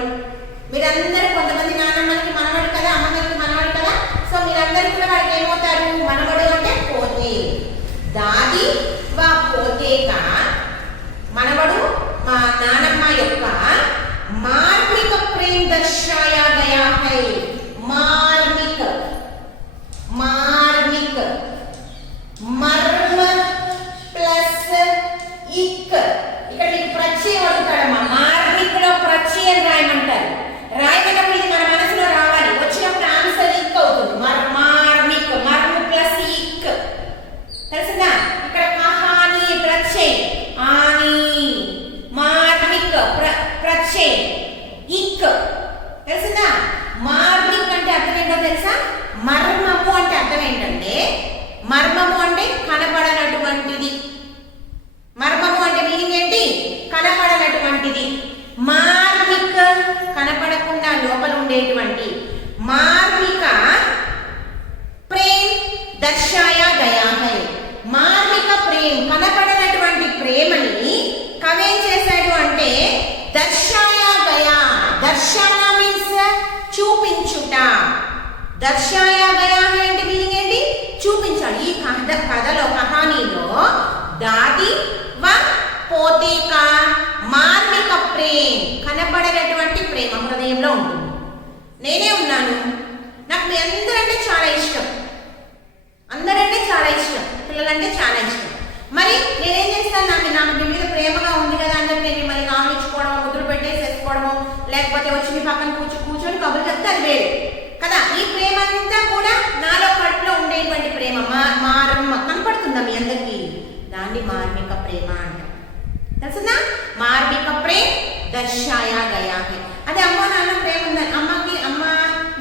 మీరందరూ కొంతమంది నాన్నమ్మలకి మనవడు కదా, అమ్మమ్మలకి మనవడు కదా. సో మీరందరూ కూడా వాళ్ళకి ఏమవుతారు, మనవడు అంటే పోతే. దాది వా పోతే కా మనవడు మా నానమ్మ యొక్క మార్మిక ప్రేम दर्शाया गया है. మార్మిక, మార్మిక, మర్మ ప్లస్ ఇక్. ఇక్కడ మీకు ప్రత్యయం అడుగుతాడమ్మా. మార్మికలో ప్రత్యయం రాయమంటారు. రాయమన్నప్పుడు ఇది మన మనసులో రావాలి. వచ్చినప్పుడు ఆన్సర్ ఇక్ అవుతుంది. మార్మిక, మర్మ ప్లస్ ఇక్. తెలుసుదా. ఇక్కడ కహాని ప్రత్యయం, ఆని మార్మిక ప్రత్యయం ఇక్. తెలుసుదా. మార్మిక్ అంటే అర్థం ఏంటో తెలుసా. మర్మము అంటే అర్థం ఏంటంటే, మర్మము అంటే కనపడనటువంటిది. మర్మము అంటే మీనింగ్ ఏంటి, కనపడనటువంటిది. మార్మిక కనపడకుండా లోపల ఉండేటువంటి. మార్మిక ప్రేమ్ దర్శాయా గయా హై. మార్మిక ప్రేమ్ కనపడనటువంటి ప్రేమని కవేం చేశాడు అంటే దర్శాయా గయా. దర్శన మీన్స్ చూపించుట. దర్శాయా గయా అంటే మీనింగ్ ఏంటి, చూపించాలి. ఈ కథలో కహానీలో దాది వ పోతే కా మార్మిక ప్రేమ్, కనపడనటువంటి ప్రేమ హృదయంలో ఉంటుంది. నేనే ఉన్నాను, నాకు మీ అందరంటే చాలా ఇష్టం, అందరంటే చాలా ఇష్టం, పిల్లలంటే చాలా ఇష్టం. మరి నేనేం చేస్తాను, నాకు మీ మీద ప్రేమగా ఉంది కదా అని చెప్పి నేను మరి కామించుకోవడమో, ముద్దులు పెట్టేసేసుకోవడమో, లేకపోతే వచ్చి మీ పక్కన కూర్చొని కబుర్లు చెప్తే అది వేరు కదా. ఈ ప్రేమ అంతా కూడా నాలో కడుపులో ఉండేటువంటి ప్రేమ. మారమ్మ కనపడుతుందా మీ అందరికీ? దాన్ని మార్మిక ప్రేమ అంటారు. తెలుసుదా. మార్మిక ప్రేమ దర్శాయా గయా హై. అదే అమ్మ నాన్న ప్రేమ ఉందని, అమ్మకి అమ్మ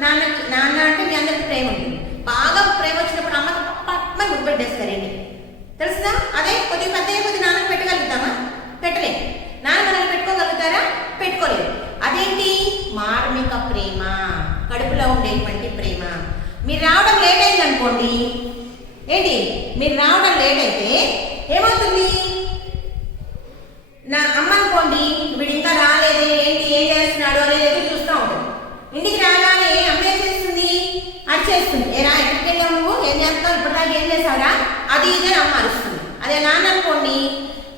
నాన్నకి, నాన్న అంటే మీ అందరికి ప్రేమ ఉంటుంది. బాగా ప్రేమ వచ్చినప్పుడు అమ్మకి పక్కన ముద్దు పెట్టేస్తారండి, తెలుసుదా. అదే కొద్దిగా పెద్దగా కొద్ది నాన్నకి పెట్టగలుగుతామా? పెట్టలేదు. నాన్న మనల్ని పెట్టుకోగలుగుతారా? పెట్టుకోలేదు. అదేంటి, మార్మిక ప్రేమ, కడుపులో ఉండేటువంటి ప్రేమ. మీరు రావడం లేట్ అయింది అనుకోండి, ఏంటి మీరు రావడం లేట్ అయితే ఏమవుతుంది, నా అమ్మ అనుకోండి వీడు ఇంకా రాలేదే, ఏంటి ఏం చేస్తున్నాడు అనేది ఎదురు చూస్తూ ఉంటుంది. ఇంటికి రాగానే అమ్మ ఏం చేస్తుంది, అరిచేస్తుంది. ఏరా ఎక్కడికి వెళ్ళావు నువ్వు, ఏం చేస్తావు, ఇప్పటిదాకా ఏం చేసావురా, అది ఇదే అమ్మ అరుస్తుంది. అదే నాన్న అనుకోండి,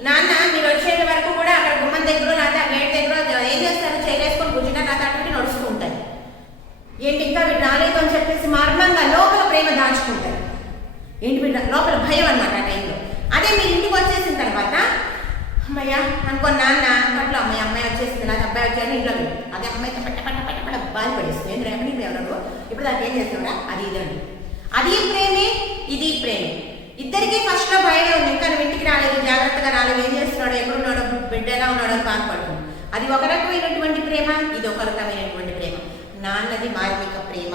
నాన్న మీరు వచ్చే వరకు కూడా అక్కడ గుమ్మం దగ్గర లేకపోతే ఆ గేట్ దగ్గర ఏం చేస్తారు, చేరేసుకొని కూర్చుంటారు, నాతో అటు నడుస్తూ ఉంటారు. ఏంటి ఇంకా వీడు రాలేదు అని చెప్పేసి మర్మంగా లోపల ప్రేమ దాచుకుంటారు. ఏంటి వీడు లోపల భయం అన్నమాట ఆ టైంలో. అదే మీరు ఇంటికి వచ్చేసిన తర్వాత అమ్మయ్య అనుకో, నాన్న అప్పట్లో అమ్మాయి వచ్చేసింది, నాకు అబ్బాయి వచ్చాను ఇంట్లో. అదే అమ్మాయితో పట్ట బాధపడేస్తుంది. ఏంటి రేపటి ఎవరో ఇప్పుడు దాకా ఏం చేస్తాడా, అది ఇదండి. అది ప్రేమే, ఇది ప్రేమే. ఇద్దరికి ఫస్ట్ లో భయమే ఉంది, ఇంకా నువ్వు ఇంటికి రాలేదు, జాగ్రత్తగా రాలేదు, ఏం చేస్తున్నాడు, ఎక్కడున్నాడో, బిడ్డ ఎలా ఉన్నాడో అని బాధపడుతుంది. అది ఒక రకమైనటువంటి ప్రేమ, ఇది ఒక రకమైనటువంటి ప్రేమ. నాన్నది మార్మిక ప్రేమ.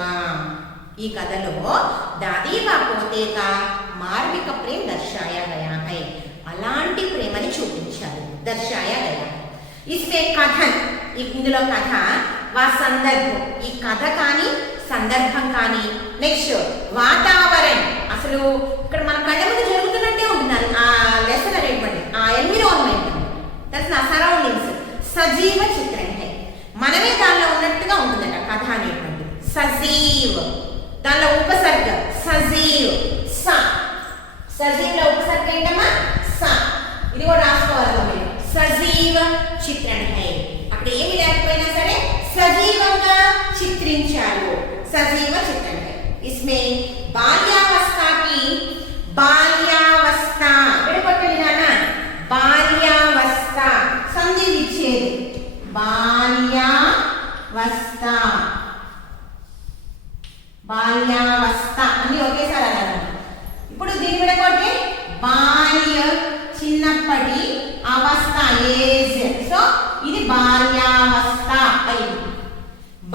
ఈ కథలో దాది వా పోతే కా మార్మిక ప్రేమ దర్శాయా గయా హై. అలాంటి ప్రేమని చూపించారు, దర్శాయా గయా. ఇస్తే కథన్, ఇందులో కథ వా సందర్భం, ఈ కథ కానీ సందర్భం కానీ, నెక్స్ట్ వాతావరణం, అసలు ఇక్కడ మన కళ్ళ ముందు జరుగుతున్నట్టే ఉంటుంది ఆ లెసన్ అనేటువంటి, ఆ ఎన్విరాన్మెంట్, తెలిసిన ఆ సరౌండింగ్స్. సజీవ చిత్రం హై, మనమే దానిలో ఉన్నట్టుగా ఉంటుందట కథ అనేటువంటి. సజీవ్, దానిలో ఉపసర్గ సజీవ్, స. సజీవ్లో ఉపసర్గ ఏంటమ్మా, స. ఇది కూడా రాసుకోవాలి మీరు. సజీవ చిత్రం హై, అక్కడ ఏమి లేకపోయినా సరే సజీవంగా చిత్రించారు, సజీవ బాల్యావస్థ అన్ని ఒకేసారి అనాలి. ఇప్పుడు దీని మీద కొట్టి బాల్య చిన్నప్పటి అవస్థ ఏజ్. సో ఇది బాల్యావస్థ అయింది.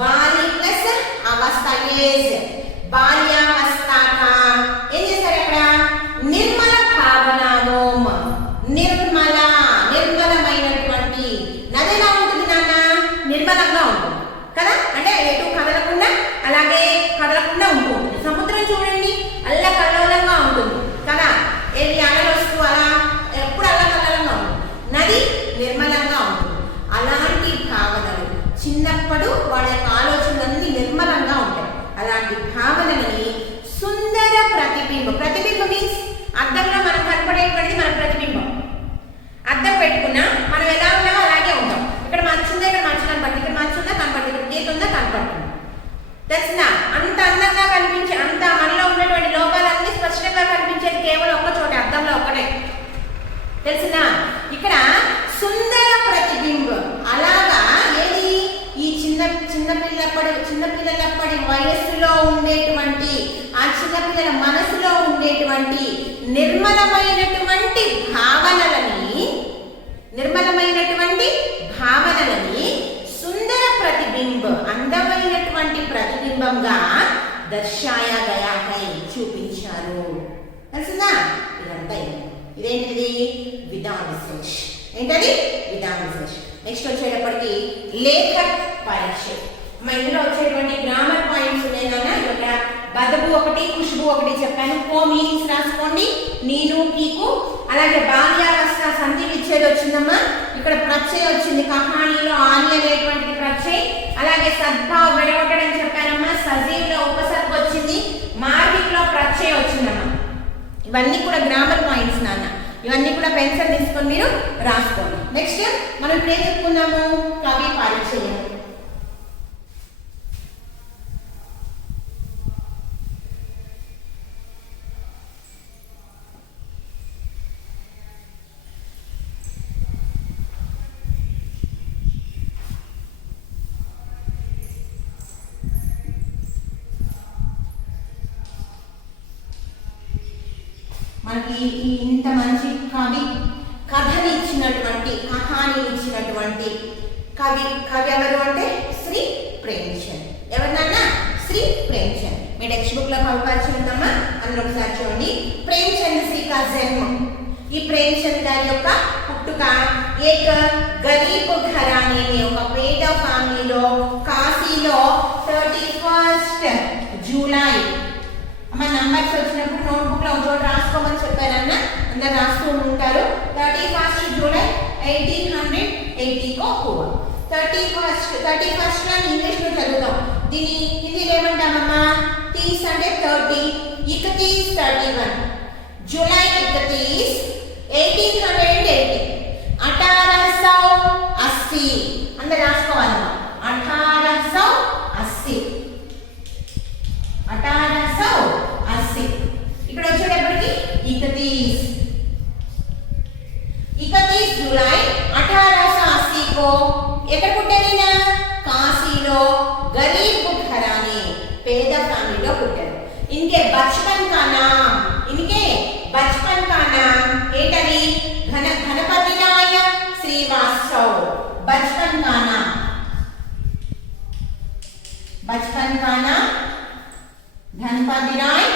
బాల్య ప్లస్ అవస్థ ఏజ్ బాల్యావస్థ. ఏం చేశారు ఇక్కడ నిర్మల భావనామోం నిర్మలమైనటువంటి నది ఎలా ఉంటుంది నాన్న? నిర్మలంగా ఉంటుంది కదా, అంటే ఎటు కదలకుండా అలాగే కదలకుండా ఉంటుంది. సముద్రం చూడండి అల్ల కల్లోలంగా ఉంటుంది కదా, ఏది అలలు వస్తూ అలా ఎప్పుడు అల్ల కల్లోలంగా ఉంటుంది. నది నిర్మలంగా ఉంటుంది. అలాంటి భావనలు చిన్నప్పుడు వాళ్ళ యొక్క ఆలోచనలన్నీ నిర్మలంగా ఉంటాయి. అలాంటి భావనలని సుందర ప్రతిబింబం. ప్రతిబింబం మీన్స్ అద్దంలో మనకు కనపడేటువంటిది మన ప్రతిబింబం. అద్దం పెట్టుకున్నా మనం ఎలా ఉన్నామో అలాగే ఉంటాం. ఇక్కడ మంచుందా, ఇక్కడ మంచు కనపడుతుంది, ఇక్కడ మంచు ఉందా కనపడుతుంది, ఇక్కడ గీత ఉందా కనపడుతుంది. తెలిసిందా? అంత అందంగా కనిపించే, అంత మనలో ఉన్నటువంటి లోపాలన్నీ స్పష్టంగా కనిపించేది కేవలం ఒక్క చోట, అద్దంలో ఒక్కటే. తెలిసిందా? ఇక్కడ సుందర ప్రతిబింబం. అలాగా ఏది ఈ చిన్నపిల్లలప్పటి వయస్సులో ఉండేటువంటి ఆ చిన్నపిల్లల మనసులో ఉండేటువంటి నిర్మలమైనటువంటి భావనలని సుందర ప్రతిబింబ అందమైనటువంటి ప్రతిబింబంగా దర్శాయ గయా హై చూపించారు. తెలిసిందా? ఇదంతా ఇదేంటిది విధాన విశేష. ఏంటది? విధాన విశేష. నెక్స్ట్ వచ్చేటప్పటికి లేఖ పరీక్ష. ఇందులో వచ్చేటువంటి గ్రామర్ పాయింట్స్ ఉన్నాయి నాన్న. ఇక్కడ బదబు ఒకటి ఖుష్బు ఒకటి చెప్పాను. కో మీనింగ్స్ రాసుకోండి. నీను కీకు. అలాగే బాల్యావస్థ సంధి విచ్ఛేది వచ్చిందమ్మా. ఇక్కడ ప్రత్యయ వచ్చింది. కహానీలో ఆని అనేటువంటిది ప్రత్యయ. అలాగే సద్భావ విడగొట్టడం చెప్పానమ్మా. సజీవ్లో ఉపసర్గ వచ్చింది. మార్గిక్లో ప్రత్యయ వచ్చిందమ్మా. ఇవన్నీ కూడా గ్రామర్ పాయింట్స్ నాన్న. ఇవన్నీ కూడా పెన్సిల్ తీసుకొని మీరు రాసుకోండి. నెక్స్ట్ మనం ఇప్పుడు ఏం చెప్పుకున్నాము? కవి పరిచయం. మనకి ఇంత మంచి కథని ఇచ్చినటువంటి కహాని ఇచ్చినటువంటి కవి ఎవరు అంటే శ్రీ ప్రేమ్చంద్. ఎవరినన్నా? శ్రీ ప్రేమ్చంద్. మీ టెక్స్ట్ బుక్ లో కవి పరిచయం ఉందమ్మా, అందులో ఒకసారి చూడండి. ప్రేమ్చంద్ శ్రీ కా జన్మ. ఈ ప్రేమ్చంద్ గారి యొక్క పుట్టుక ఏక గరీబ్ ఘరానే ఒక పేద ఫ్యామిలీలో కాశీలో 31 జూలై. అమ్మ నంబర్స్ వచ్చినప్పుడు నోట్బుక్ లో ఒక చోట రాసుకోమని చెప్పారన్న, అందరు రాస్తూ ఉంటారు. 31 జూలై 1880 को हुआ. 31 లో ఇంగ్లీష్ లో చదువుతాం. దీని హిందీలో ఏమంటామమ్మా? 30 అంటే 30, 31 31. జూలై 31 1880. 1880 అందరు రాసుకోవాలమ్మా. 1880. 1880. ఇక్కడ వచ్చేటప్పటికి 31 జూలై 1880 को ఎక్కడ పుట్టారు? కాశీలో గరీబ్ ఘరానే పేద ఫ్యామిలీలో పుట్టారు. ఇన్కే బచ్పన్ కా నామ్ ఏంటది? గణపతి రాయ శ్రీవాస్తవ్. బచ్పన్ కా నామ్ గణపతి రాయ్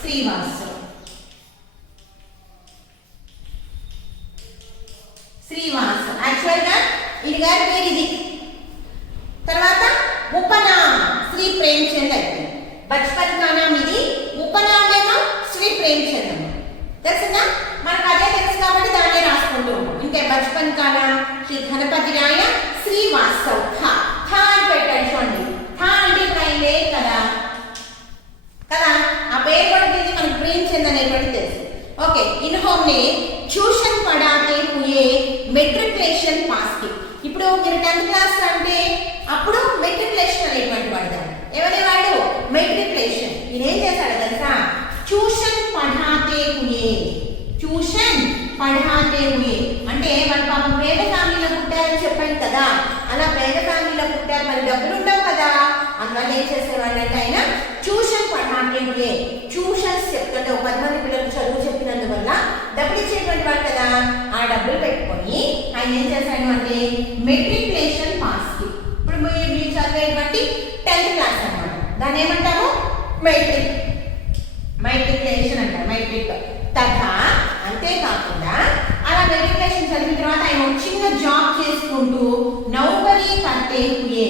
శ్రీవాస్తవ్. యాక్చువల్ గా ఇది గారి పేరు ఇది. తర్వాత ఉపనామ శ్రీ ప్రేమ్చంద్ అయితే బచ్పన్ కా నామ్ ఇది. ఉపనామేమో శ్రీ ప్రేమ్చంద్. తెలిసిందా? మనకు అదే తెలుసు కాబట్టి దాన్ని రాసుకుంటూ ఉంటాం. ఇంకే బచ్పన్ కా నామ్ శ్రీ గణపతి రాయ శ్రీవాస్తవ్. థా అని పెట్టండి. చూడండి, థా అంటే ఇక్కడ అయిందే కదా ఆ పేరు కూడా తెలిసి మనకు ప్రేమ్చంద్ అనేటువంటి తెలుసు. ఓకే. ఇన్హోమ్నే ట్యూషన్ పడాతే హుయే మెట్రికులేషన్ పాస్ కి. ఇప్పుడు మీరు 10th క్లాస్ అంటే అప్పుడు మెట్రికులేషన్ అనేటువంటి వాడతారు. ఎవరేవాడు? మెట్రికులేషన్. ఈయనేం చేశాడు తెలుసా? ట్యూషన్ పడాతే హుయే అంటే మన పాపం పేద ఫ్యామిలీలో పుట్టారని చెప్పాను కదా. అలా పేద ఫ్యామిలీలో పుట్టారు, మరి డబ్బులు ఉండవు కదా. అందువల్ల ఏం చేసేవాళ్ళంటే ఆయన ట్యూషన్ పఠాతే హుయే, ట్యూషన్స్ చెప్తుంటే 10 మంది పిల్లలకు చదువు చెప్పినందువల్ల డబ్బులు ఇచ్చేటువంటి వాళ్ళు కదా, ఆ డబ్బులు పెట్టుకొని ఆయన ఏం చేశాడు అంటే మెట్రికులేషన్ పాస్ కి, ఇప్పుడు మీరు చదివేటువంటి 10th క్లాస్ అన్నమాట, దాన్ని ఏమంటాము మెట్రికులేషన్ అంటారు, మెట్రిక్ తథా. అంతేకాకుండా అలా మెట్రికులేషన్ చదివిన తర్వాత ఆయన చిన్న జాబ్ చేసుకుంటూ నౌకరీ కర్తే హుయే,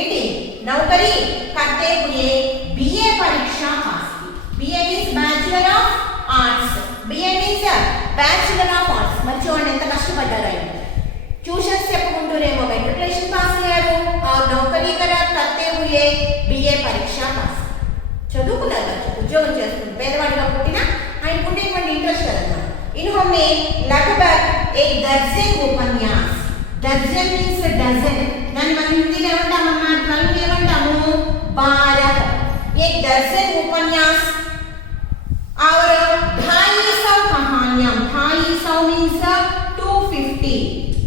ఏంటి నౌకరీ కర్తే హుయే బిఏ పరీక్ష పాస్ కి. BA means bachelor of arts, BA means bachelor of arts. మరి చూడండి ఎంత కష్టపడ్డారు ఆయన, ట్యూషన్స్ చెప్పుకుంటూనేమో మెట్రికులేషన్ పాస్ అయ్యారు, ఆ నౌకరీ కర్తే హుయే బిఏ పరీక్ష పాస్. చదువుకున్నారు, ఉద్యోగం చేస్తుంది, పేదవాడిగా పుట్టినా ఆయనకు ఉండేటువంటి ఇంట్రెస్ట్ కదన్నమాట. इन्होंने लगभग एक दर्जन उपन्यास, दर्जन मीन्स डजन, దాన్ని మనం హిందీలో ఏమంటామమ్మా 12 ఏమంటాము 12, एक दर्जन उपन्यास और 250 कहानियां, 250 मीन्स 250,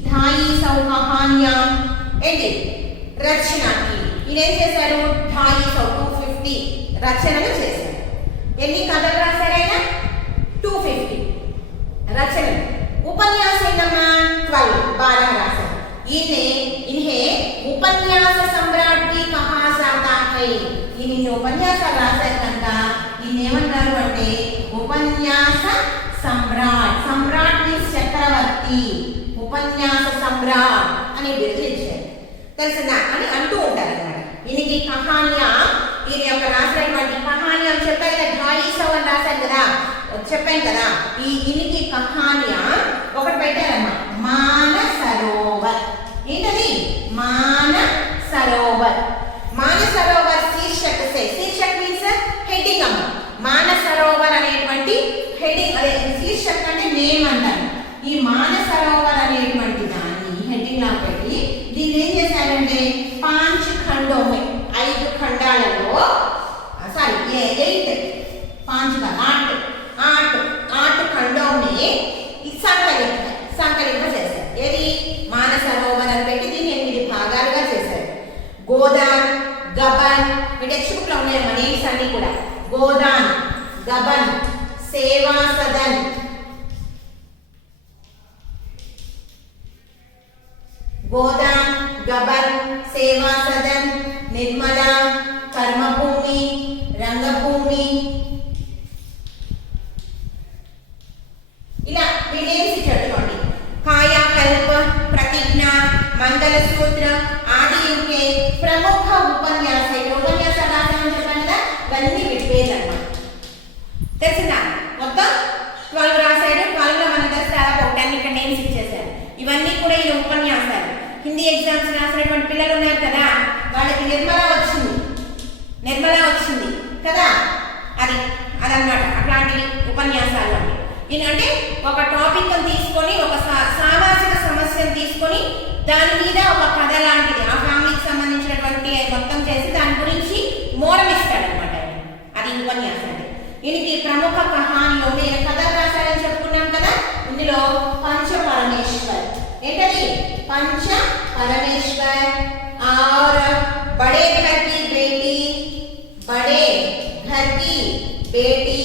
250 कहानियां ఏంటి రచనకి. ఈయన ఏం చేశారు 250 రచనలు చేశారు. ఎన్ని కథలు రాశారు ఆయన 250 రచనలు. ఉపన్యాసం ఏంటమ్మా 12 రాశారు. इन्हें उपन्यास सम्राट भी कहा जाता है. इन्हें उपन्याసాలు రాశారు కనుక ఈయన ఏమంటారు అంటే ఉపన్యాస సమ్రాట్. సమ్రాట్ మీన్స్ చక్రవర్తి, ఉపన్యాస సమ్రాట్ అనే బిరుదు ఇచ్చారు, తెలిసిందా అని అంటూ ఉంటారు అన్నమాట. ఈయనకి కహానియా, ఈయన యొక్క రాసినటువంటి కహానియా చెప్పారు కదా 250 అని రాశారు కదా, చెప్పాను కదా. ఈయనకి కహానియా ఒకటి పెట్టారమ్మా మానసరోవర్. ఏంటది మానసరోవర్. మానసరోవర్ శీర్షక్ సే, శీర్షక్ మీన్స్ హెడ్డింగ్ అమ్మ. మానసరోవర్ అనేటువంటి హెడ్డింగ్, అదే శీర్షక్ అంటే నేమ్ అంటారు. ఈ మానసరోవర్ అనేటువంటి దాన్ని హెడ్డింగ్ లా పెట్టి దీన్ని ఏం చేశారంటే 5 ఖండోं में, 5 ఖండాలలో, సారీ 8 5 का 8 ఖండోं में సంకలింప చేశారు. ఏది మానసరోవర్ అని పెట్టి దీన్ని 8 భాగాలుగా చేశారు. గోదాన్, గబన్, మీ టెక్స్ట్ బుక్ లో ఉన్నాయి మన నేమ్స్ అన్ని కూడా. గోదాన్, గబన్, సేవా సదన్, గోదాన్, గబన్, సేవా సదన్, నిర్మల, కర్మభూమి, రంగభూమి, ఇలా నేమ్స్ ఇచ్చాడు చూడండి. కాయాకల్ప, ప్రతిజ్ఞ, మంగళసూత్ర ఆది ఇంకే ప్రముఖ ఉపన్యాస. ఉపన్యాసాలు రాశామని చెప్పాను కదా, ఇవన్నీ విడిపోయేది అన్నమాట, తెలిసిందా. మొత్తం 12 రాశాడు. 12లో మనకు తెలిసి దాదాపు 10 ఇక్కడ నేమ్స్ ఇచ్చేసారు. ఇవన్నీ కూడా ఈ ఉపన్యాసాలు. హిందీ ఎగ్జామ్స్ రాసినటువంటి పిల్లలు ఉన్నారు కదా, వాళ్ళకి నిర్మల వచ్చింది కదా, అదన్నమాట. అట్లాంటివి ఉపన్యాసాలు అంటే ఏంటంటే ఒక టాపిక్ తీసుకొని, ఒక సామాజిక సమస్యను తీసుకొని దాని మీద ఒక కథ లాంటిది ఆ ఫ్యామిలీకి సంబంధించినటువంటి మొత్తం చేసి దాని గురించి మోరల్ ఇస్తాడనమాట. అది ఉపన్యాసం అంటే. ఈయనకి ప్రముఖ కహానిలో నేను కథలు రాశాడని చెప్పుకున్నాం కదా, ఇందులో పంచ పరమేశ్వర్. ఏంటది పంచ పరమేశ్వర్ और बड़े घर की बेटी, बड़े घर की बेटी.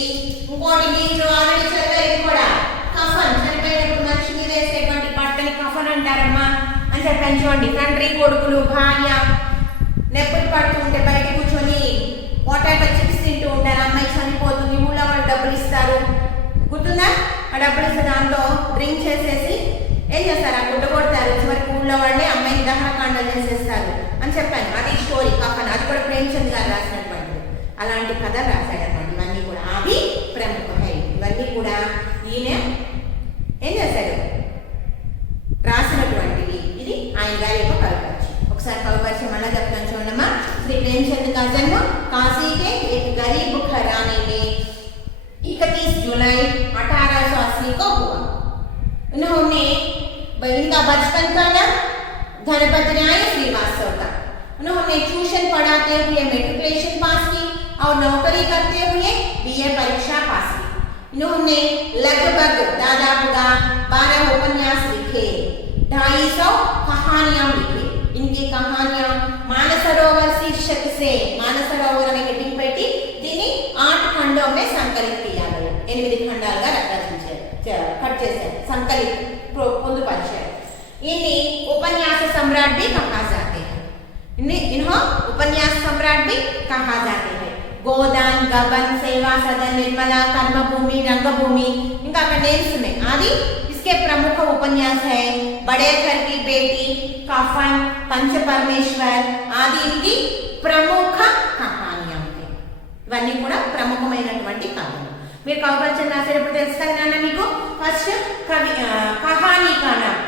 ఇంకోటి మీరు ఆల్రెడీ చదివారు ఇది కూడా, కఫన్. చనిపోయినప్పుడు మనిషి మీద వేసేటువంటి బట్టని కఫన్ అంటారమ్మా అని చెప్పాను చూడండి. తండ్రి కొడుకులు భార్య నెప్పులు పడుతూ ఉంటే బయట కూర్చొని వాటర్ చిప్స్ తింటూ ఉంటారు. అమ్మాయి చనిపోతుంది, ఊళ్ళో వాళ్ళు డబ్బులు ఇస్తారు, గుర్తుందా? ఆ డబ్బులు ఇస్తే దాంట్లో డ్రింక్ చేసేసి ఏం చేస్తారు, ఆ గుడ్డ కొడతారు. చివరికి ఊళ్ళో వాళ్ళే అమ్మాయిని దహనకాండ చేసేస్తారు అని చెప్పాను. అది స్టోరీ కఫన్. అది కూడా ప్రేమచంద్ గారు రాసినటువంటిది. అలాంటి కథ రాశాడన్నమాట. ఇవన్నీ కూడా అవి ప్రముఖ. ఇవన్నీ కూడా ఈయన ఏం చేశాడు, రాసినటువంటివి. ఇది ఆయన గారి యొక్క కవిపరిచయం. ఒకసారి కవిపరిచయం మళ్ళా చెప్తాను చూడమ్మా. శ్రీ ప్రేమచంద్ का जन्म काशी के एक गरीब घराने में 31 जुलाई 1880 को हुआ. उन्होंने इनका बचपन का नाम गणपति राय श्रीवास्तव था. उन्होंने ट्यूशन पढ़ाते हुए मेट्रिकुलेशन पास की और नौकरी करते हुए बीए परीक्षा पास की. इन्होंने लगभग दादापुगा 12 उपन्यास लिखे, 250 कहानियां लिखी. इनकी कहानियां मानसरोवर शीर्षक से मानसरोवर అనే హెడ్డింగ్ పెట్టి దీన్ని 8 ఖండోं में संकलित किया गया 8 ఖండాలుగా రచించారు కట్ చేశారు సంకలిత పొందుపరిచారు इन्हें उपन्यास सम्राट भी कहा जाते हैं इन्हें उपन्यास सम्राट भी कहा जाते हैं गोदान गबन सेवा सदन निर्मला कर्मभूमि रंगभूमि इनका नेम्स में आदि इसके प्रमुख उपन्यास है बड़े घर की बेटी कफन पंच परमेश्वर आदि इनकी प्रमुख कहानियां हैं ఇవన్నీ కూడా ప్రముఖమైనటువంటి కథలు మీరు కవిపరిచయం రాసేటప్పుడు తెలుస్తుంది నాన్న మీకు ఫస్ట్ కహానీ కా నామ్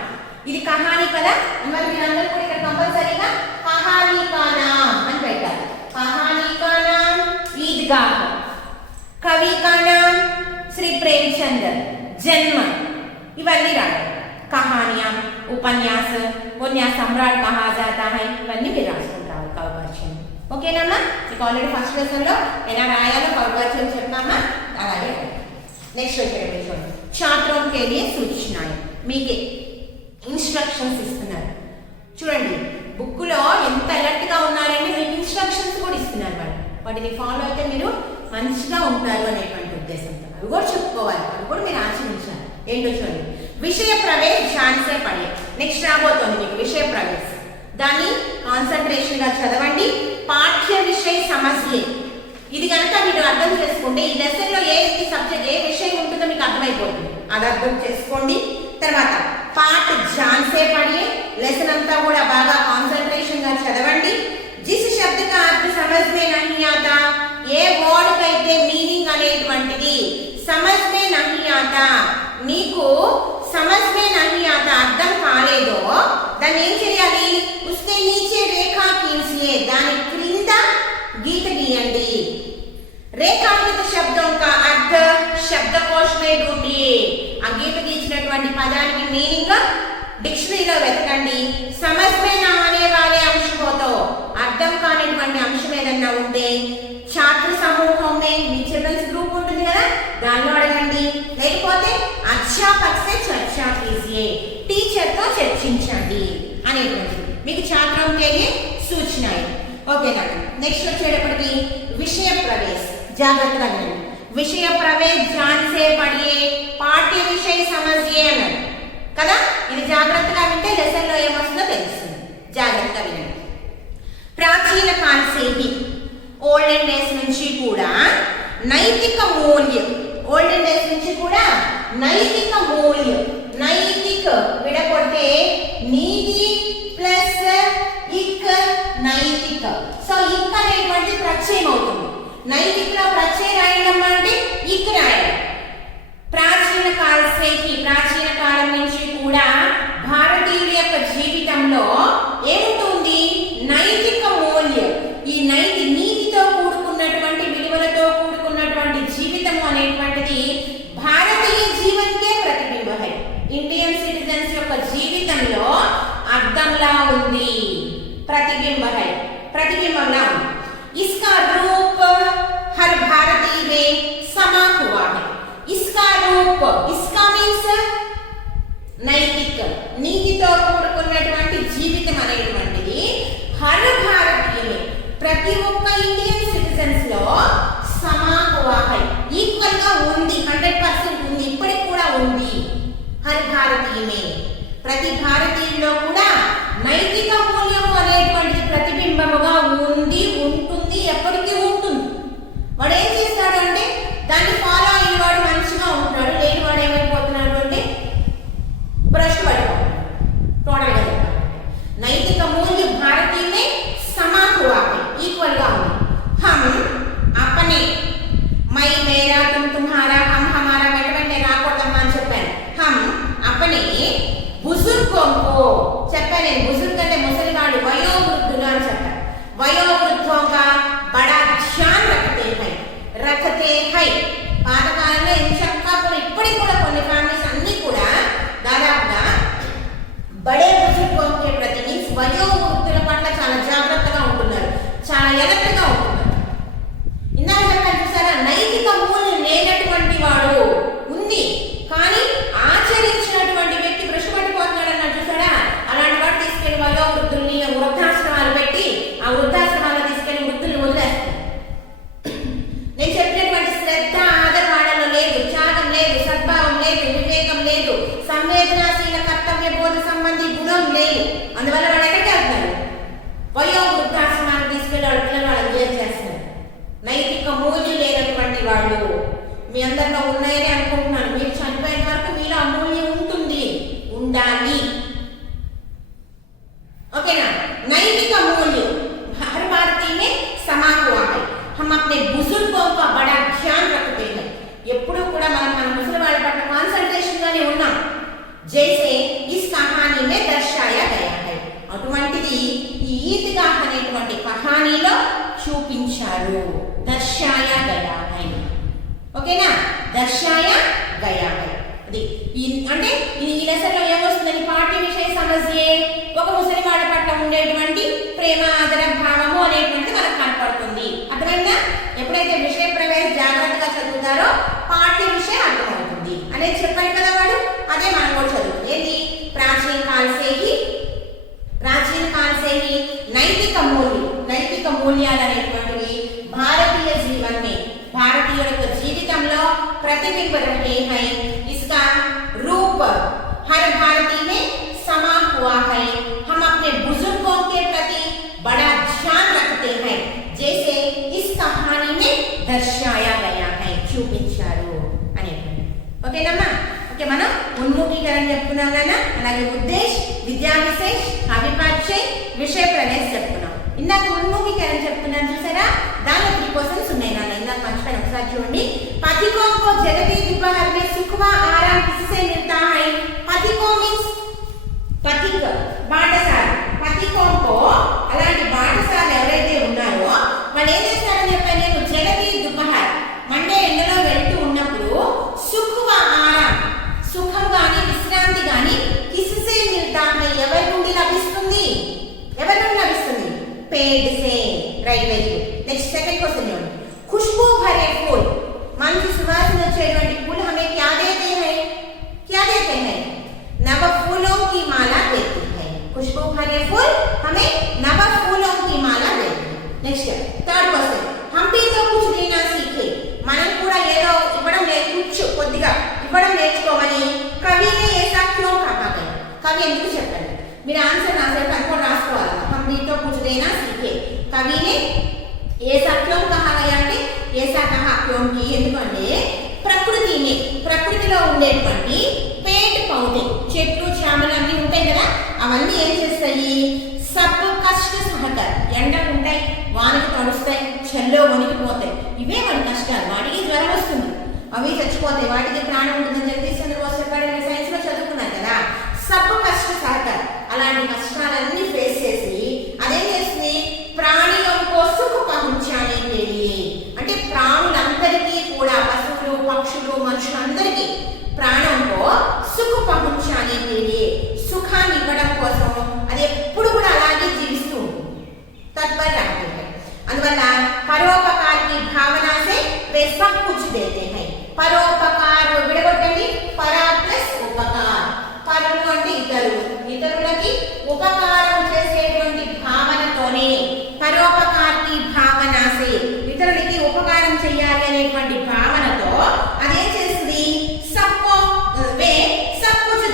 ఇది కహానీ కదా మరి మీరందరూ కూడా ఇక్కడ కంపల్సరీగా కహానీ కా నామ్ అని పెట్టాలి कहानी का नाम ईदगाह कवि का नाम श्री प्रेमचंद जन्म इवన్నీ రాయాలి कहानियां उपन्यास उपन्यास सम्राट कहा जाता है ఇవన్నీ మీరు రాసుకుంటారు కవి పరిచయం ఓకేనా మీకు ఆల్రెడీ ఫస్ట్ లెసన్ లో ఎలా రాయాలో కవి పరిచయం చెప్పామా అలాగే నెక్స్ట్ వచ్చేది చూడండి छात्रों के लिए सूचनाएं మీకు ఇన్స్ట్రక్షన్స్ ఇస్తున్నారు చూడండి బుక్ లో ఎంత అలర్ట్ గా ఉన్నారంటే మీకు ఇన్స్ట్రక్షన్స్ కూడా ఇస్తున్నారు వాటిని ఫాలో అయితే మీరు మంచిగా ఉంటారు అనేటువంటి ఉద్దేశంతో అవి కూడా చెప్పుకోవాలి అవి కూడా మీరు ఆచరించాలి ఏంటో చూడండి విషయ ప్రవేశ్ ఝాన్సే పడే నెక్స్ట్ రాబోతోంది మీకు విషయ ప్రవేశ్ దాన్ని కాన్సంట్రేషన్ గా చదవండి పాఠ్య విషయ సమస్య ఇది కనుక మీరు అర్థం చేసుకుంటే ఈ లెసన్ లో ఏ సబ్జెక్ట్ ఏ విషయం ఉంటుందో మీకు అర్థమైపోతుంది అది అర్థం చేసుకోండి తర్వాత पाठ ध्यान से पढ़िए लेसन अंता కూడా బాగా కాన్సంట్రేషన్ గా చదవండి जिस शब्द का अर्थ समझ में नहीं आता ఏ వర్డ్ కైతే మీనింగ్ అనేటువంటిది समझ में नहीं आता నీకు समझ में नहीं आता అర్థం కాలేదో దాన్ని ఏం చేయాలి उसके नीचे रेखा खींचिए దాని క్రింద గీత గీయండి రేఖాంకిత शब्दों का अर्थ शब्दकोश में ढूंढिए ఆ గీత గీసినటువంటి పదానికి మీనింగ్ డిక్షనరీలో వెతకండి समझ में ना आने वाले अंश हो तो అర్థం కానిటువంటి అంశం ఏదన్నా ఉంటే छात्र समूहों में మీ చిల్డ్రన్స్ గ్రూప్ ఉంటుంది కదా దానిలో అడగండి లేకపోతే అధ్యాపక से चर्चा कीजिए టీచర్ తో చర్చించండి అనేటువంటిది మీకు छात्रों के लिए सूचनाएं ఓకేనా నెక్స్ట్ వచ్చేటప్పటికి విషయ ప్రవేశ్ జాగ్రత్తగా వినండి విషయ ప్రవేశ్ ధ్యాन से पढ़िए పాఠ్య విషయ సమస్య అన్నారు కదా ఇది జాగ్రత్తగా వింటే లెసన్ లో ఏమొస్తుందో తెలుస్తుంది జాగ్రత్తగా వినండి ప్రాచీన కాల से ही ఓల్డెన్ డేస్ నుంచి కూడా నైతిక మూల్యం ఓల్డెన్ డేస్ నుంచి కూడా నైతిక మూల్యం నైతిక విడకొడితే నీతి ప్లస్ ఇక్ నైతిక సో ఇక్ అనేటువంటి ప్రత్యయం అవుతుంది నైతికలో ప్రత్యయం రాయడం అంటే ఇక్ రాయడం ప్రాచీన కాల से ही ప్రాచీన కాలం నుంచి కూడా భారతీయుల యొక్క జీవితంలో ఏముంటుంది నైతిక మూల్యం ఈ నీతితో కూడుకున్నటువంటి విలువలతో కూడుకున్నటువంటి జీవితం అనేటువంటిది భారతీయ జీవనకే ప్రతిబింబ है ఇండియన్ సిటిజన్స్ యొక్క జీవితంలో అర్థంలా ఉంది प्रतिबिंब है प्रतिबिंबला इसका रूप हर भारतीय में समा हुआ है इसका रूप इसका मीन्स नैतिक నీతితో కూడుకున్నటువంటి జీవితం అనేటువంటిది हर भारतीय में ప్రతి ఒక్క ఇండియన్ సిటిజన్స్ లో సమా హువా है ఈక్వల్ గా ఉంది 100% ఉంది ఇప్పటికి కూడా ఉంది हर भारतीय में ప్రతి భారతీయుల్లో కూడా నైతిక మూల్యము అనేటువంటిది ప్రతిబింబముగా ఉంది ఉంటుంది ఎప్పటికీ ఉంటుంది వాడు ఏం చేస్తాడు అంటే దాన్ని ఫాలో అయిన వాడు మంచిగా ఉంటున్నాడు లేని వాడు ఏమైపోతున్నాడు అంటే భ్రష్టు పడిపోతాడు టోటల్గా చెప్పాలంటే మీ అందరిలో ఉన్నాయని అనుకుంటున్నాను. మీరు చనిపోయేంత వరకు మీలో అమూల్యం ఉంటుంది, ఉండాలి. ओकेना. नैतिक मूल्य हर भारतीय में समा हुआ है. हम अपने बुजुर्गों का बड़ा ध्यान रखते हैं. ఎప్పుడు కూడా మనం మన ముసలి వాళ్ళ పట్ల కాన్సంట్రేషన్ గానే ఉన్నాం. जैसे इस कहानी में दर्शाया गया है. అటువంటిది ఈ ఈద్గాహ్ అనేటువంటి కహానీలో చూపించారు. దర్శాయా గయా హై. ఓకేనా, దర్శాయా గయా హై. అది అంటే ఈ లెసన్ లో ఏమొస్తుందని పాఠ్య విషయ సమస్యే ఒక ముసలి వాళ్ళ పట్ల ఉండేటువంటి ప్రేమ ఆదర భావము అనేటువంటిది మనకు కనపడుతుంది. అర్థమైందా? ఎప్పుడైతే విషయ ప్రవేశ జాగ్రత్తగా చదువుతారో పాఠ్య విషయం అర్థమవుతుంది అనేది చెప్పారు కదా వాడు. అదే మనం కూడా చదువుతుంది. ఏంటి? ప్రాచీన కాల से ही నైతిక మూల్యాలు అనేటువంటివి భారతీయ జీవన్ భారతీయుల యొక్క జీవితంలో ప్రతిబింబ रहे हैं. इसका रूप हर भारतीय में समा हुआ है. हम अपने बुजुर्गों के प्रति बड़ा ध्यान रखते हैं. जैसे इस कहानी में दर्शाया गया है. చూపించారు అనేటువంటి. ఓకేనమ్మా? ఓకే, మనం ఉన్ముఖీకరణ చెప్పుకున్నాం కదా, అలాగే ఉద్దేశ్, విద్యా విశేష్, అవిపాచ్యై, విషయ ప్రవేశ చెప్పుకున్నాం. ఇందాక ఉన్ముఖీకరణ చెప్పుకున్నాను చూసారా, దానిలో 3 క్వశ్చన్స్ ఉన్నాయి నాన్న. ఇందాక మర్చిపోయిన ఒకసారి చూడండి. पथिकों को जगती दोपहर में सुख व आराम किससे मिलता है? पथिकों मीन्स पथिक బాటసారి. పథికోं को అలాంటి బాటసారి ఎవరైతే ఉన్నారో వాళ్ళు ఏం చేస్తారని చెప్పాను నేను. జగతి దుపహర్ మండే ఎండలో వెళ్తూ ఉన్నప్పుడు సుఖ వ ఆరాం సుఖం గాని విశ్రాంతి గాని కిస్సే మిల్తా హై ఎవరి నుండి లభిస్తుంది? पेड़ से. Right, very good. Next second question చూడండి. खुशबू भरे फूल మంచి సువాసన వచ్చేటువంటి పూలు हमें क्या देते हैं? नव फूलों की माला देती है. खुशबू भरे फूल हमें नव फूलों की माला देती है. Next third question. हम भी तो कुछ देना सीखे. మనం కూడా ఏదో ఇవ్వడం కొద్దిగా ఇవ్వడం నేర్చుకోమని కవినే ऐसा क्यों कहा गया? కవి ఎందుకు చెప్పాడు? మీరు ఆన్సర్ రాసేటప్పుడు అనుకోని రాసుకోవాలి. हम भी तो कुछ देना सीखे. కవినే ऐसा क्यों कहा गया అంటే ऐसा कहा क्यों की ఎందుకంటే ప్రకృతిలో ఉండేటువంటి పేడ్ పౌదే చెట్లు చేమలు అన్నీ ఉంటాయి కదా, అవన్నీ ఏం చేస్తాయి? సబ్ కష్ట సహకర్. ఎండకు ఉంటాయి, వానకు తడుస్తాయి, చల్లో వణికిపోతాయి. ఇవే వాడి కష్టాలు. వాటికి జ్వరం వస్తుంది, అవి చచ్చిపోతాయి, వాటికి ప్రాణం ఉంటుందని జగదీష్ చంద్రబోస్ చెప్పాడు. సైన్స్ లో చదువుకున్నారు కదా. సబ్ కష్ట సహకర్. అలాంటి కష్టాలన్నీ ఫేస్ చేసి అదేం చేస్తుంది? ప్రాణిयों को सुख पहुंचाने के लिए అంటే ప్రాణులందరికీ కూడా, పశువులు పక్షులు మనుషులందరికీ ప్రాణంతో సుఖ పహుంచానే के लिए సుఖాన్ని ఇవ్వడం కోసం అది ఎప్పుడు కూడా అలాగే జీవిస్తూ ఉంటుంది. తత్పర रहते हैं. అందువల్ల పరోపకార की भावना से वे सब कुछ देते हैं. పరోపకార విడగొట్టండి. పర ప్లస్ ఉపకార. పరులు అంటే ఇతరులకి ఉపకారం చేసేటువంటి భావనతోనే పరోపకారి భావన సే ఇతరులకి ఉపకారం చేయాలి అనేటువంటి భావనతో అదే చేస్తుంది. సబ్కో వే సబ్ కుచ్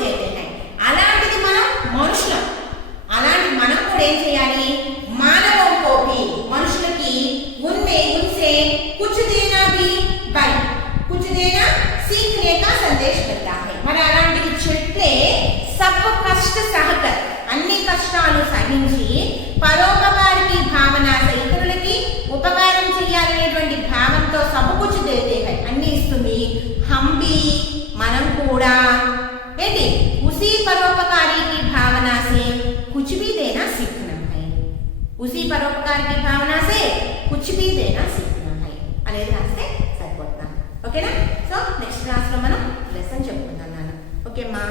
దేతే హై. అలాంటిది మనం మనుషులం. అలాంటి మనం కూడా ఏం చేయాలి? మానవం కోపి మనుషులకి उनसे कुछ देना भी बल कुछ देना सीखने का संदेश देता है. మరి అలాంటిది చెట్లే సబ్ కష్ట సహకర్ అన్ని కష్టాలు సహించి పరోపకారికి భావన ఇతరులకి ఉపకారం చేయాలనేటువంటి భావంతో సబకుచ్ దేతే హై అన్ని ఇస్తుంది. హంబి మనం కూడా ఏంటి? ఉసి పరోపకారి की भावना से कुछ भी देना सीखना है. उसी परोपकार की भावना से कुछ भी देना सीखना है అనేది రాస్తే సరిపోతుంది. ఓకేనా? సో నెక్స్ట్ క్లాస్ లో మనం లెసన్ చెప్పుకుందాం నాన్న. ఓకే మా.